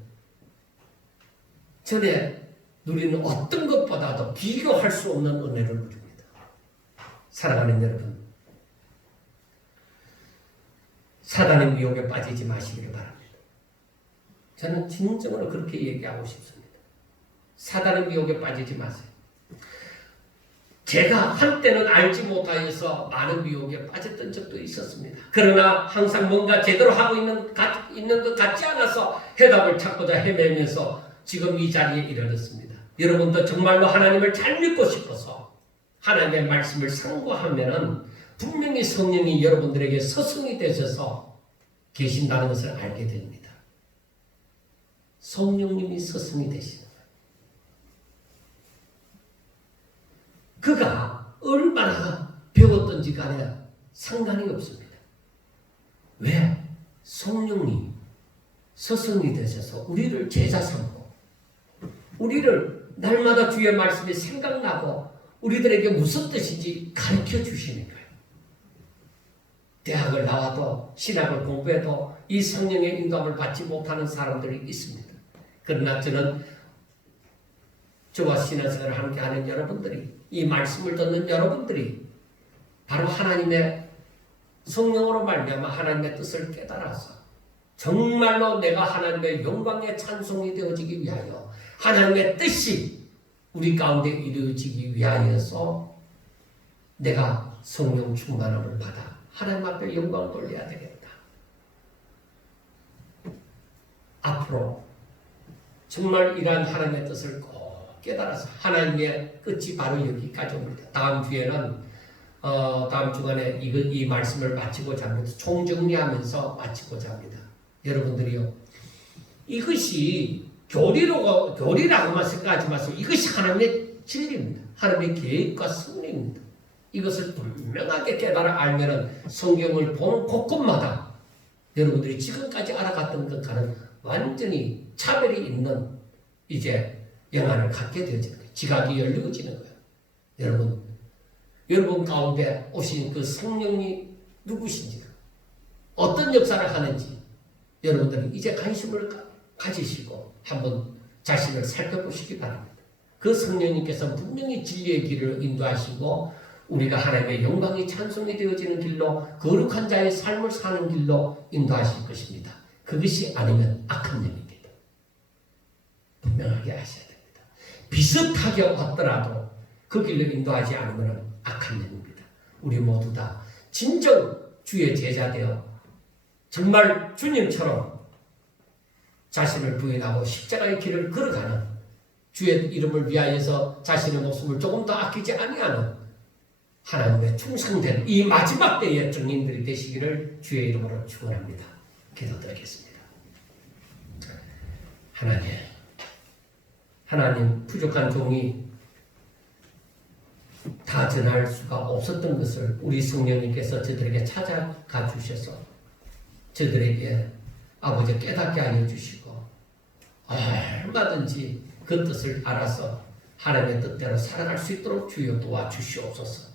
전에 누리는 어떤 것보다도 비교할 수 없는 은혜를 누립니다. 사랑하는 여러분, 사단의 미혹에 빠지지 마시기를 바랍니다. 저는 진정으로 그렇게 얘기하고 싶습니다. 사단의 미혹에 빠지지 마세요. 제가 한때는 알지 못하여서 많은 미혹에 빠졌던 적도 있었습니다. 그러나 항상 뭔가 제대로 하고 있는 것 같지 않아서 해답을 찾고자 헤매면서 지금 이 자리에 이르렀습니다. 여러분도 정말로 하나님을 잘 믿고 싶어서 하나님의 말씀을 상고하면은 분명히 성령이 여러분들에게 서성이 되셔서 계신다는 것을 알게 됩니다. 성령님이 서성이 되시는 거예요. 그가 얼마나 배웠던지 간에 상관이 없습니다. 왜? 성령이 서성이 되셔서 우리를 제자 삼고 우리를 날마다 주의 말씀이 생각나고 우리들에게 무슨 뜻인지 가르쳐 주시는 거예요. 대학을 나와도 신학을 공부해도 이 성령의 인도함을 받지 못하는 사람들이 있습니다. 그러나 저는 저와 신앙생활을 함께하는 여러분들이, 이 말씀을 듣는 여러분들이 바로 하나님의 성령으로 말미암아 하나님의 뜻을 깨달아서 정말로 내가 하나님의 영광의 찬송이 되어지기 위하여 하나님의 뜻이 우리 가운데 이루어지기 위하여서 내가 성령 충만함을 받아 하나님 앞에 영광을 돌려야 되겠다. 앞으로 정말 이러한 하나님의 뜻을 꼭 깨달아서 하나님의 끝이 바로 여기까지 옵니다. 다음 주에는 다음 주간에 이 말씀을 마치고자 합니다. 총정리하면서 마치고자 합니다. 여러분들이요, 이것이 교리라고만 생각하지 마세요. 이것이 하나님의 진리입니다. 하나님의 계획과 승리입니다. 이것을 분명하게 깨달아 알면은 성경을 보는 곳곳마다 여러분들이 지금까지 알아갔던 것과는 완전히 차별이 있는 이제 영안을 갖게 되어지는 거예요. 지각이 열려지는 거예요. 여러분 가운데 오신 그 성령이 누구신지, 어떤 역사를 하는지 여러분들은 이제 관심을 가지시고 한번 자신을 살펴보시기 바랍니다. 그 성령님께서 분명히 진리의 길을 인도하시고 우리가 하나님의 영광이 찬송이 되어지는 길로, 거룩한 자의 삶을 사는 길로 인도하실 것입니다. 그것이 아니면 악한 영입니다. 분명하게 아셔야 됩니다. 비슷하게 왔더라도 그 길로 인도하지 않으면 악한 영입니다. 우리 모두 다 진정 주의 제자 되어 정말 주님처럼 자신을 부인하고 십자가의 길을 걸어가는, 주의 이름을 위하여서 자신의 목숨을 조금 더 아끼지 아니하는 하나님의 충성된 이 마지막 때의 증인들이 되시기를 주의 이름으로 축원합니다. 기도드리겠습니다. 하나님 부족한 종이 다 전할 수가 없었던 것을 우리 성령님께서 저들에게 찾아가 주셔서 저들에게 아버지 깨닫게 하여 주시고 얼마든지 그 뜻을 알아서 하나님의 뜻대로 살아갈 수 있도록 주여 도와주시옵소서.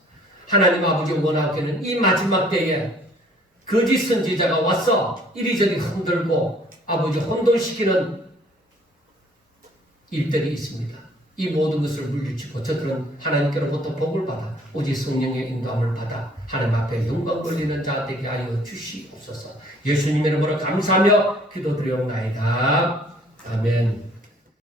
하나님 아버지 원하기는 이 마지막 때에 거짓 선지자가 와서 이리저리 흔들고 아버지 혼돈시키는 일들이 있습니다. 이 모든 것을 물리치고 저들은 하나님께로부터 복을 받아 오직 성령의 인도함을 받아 하나님 앞에 영광 돌리는 자 되게 하여 주시옵소서. 예수님의 이름으로 감사하며 기도드리옵나이다. 아멘.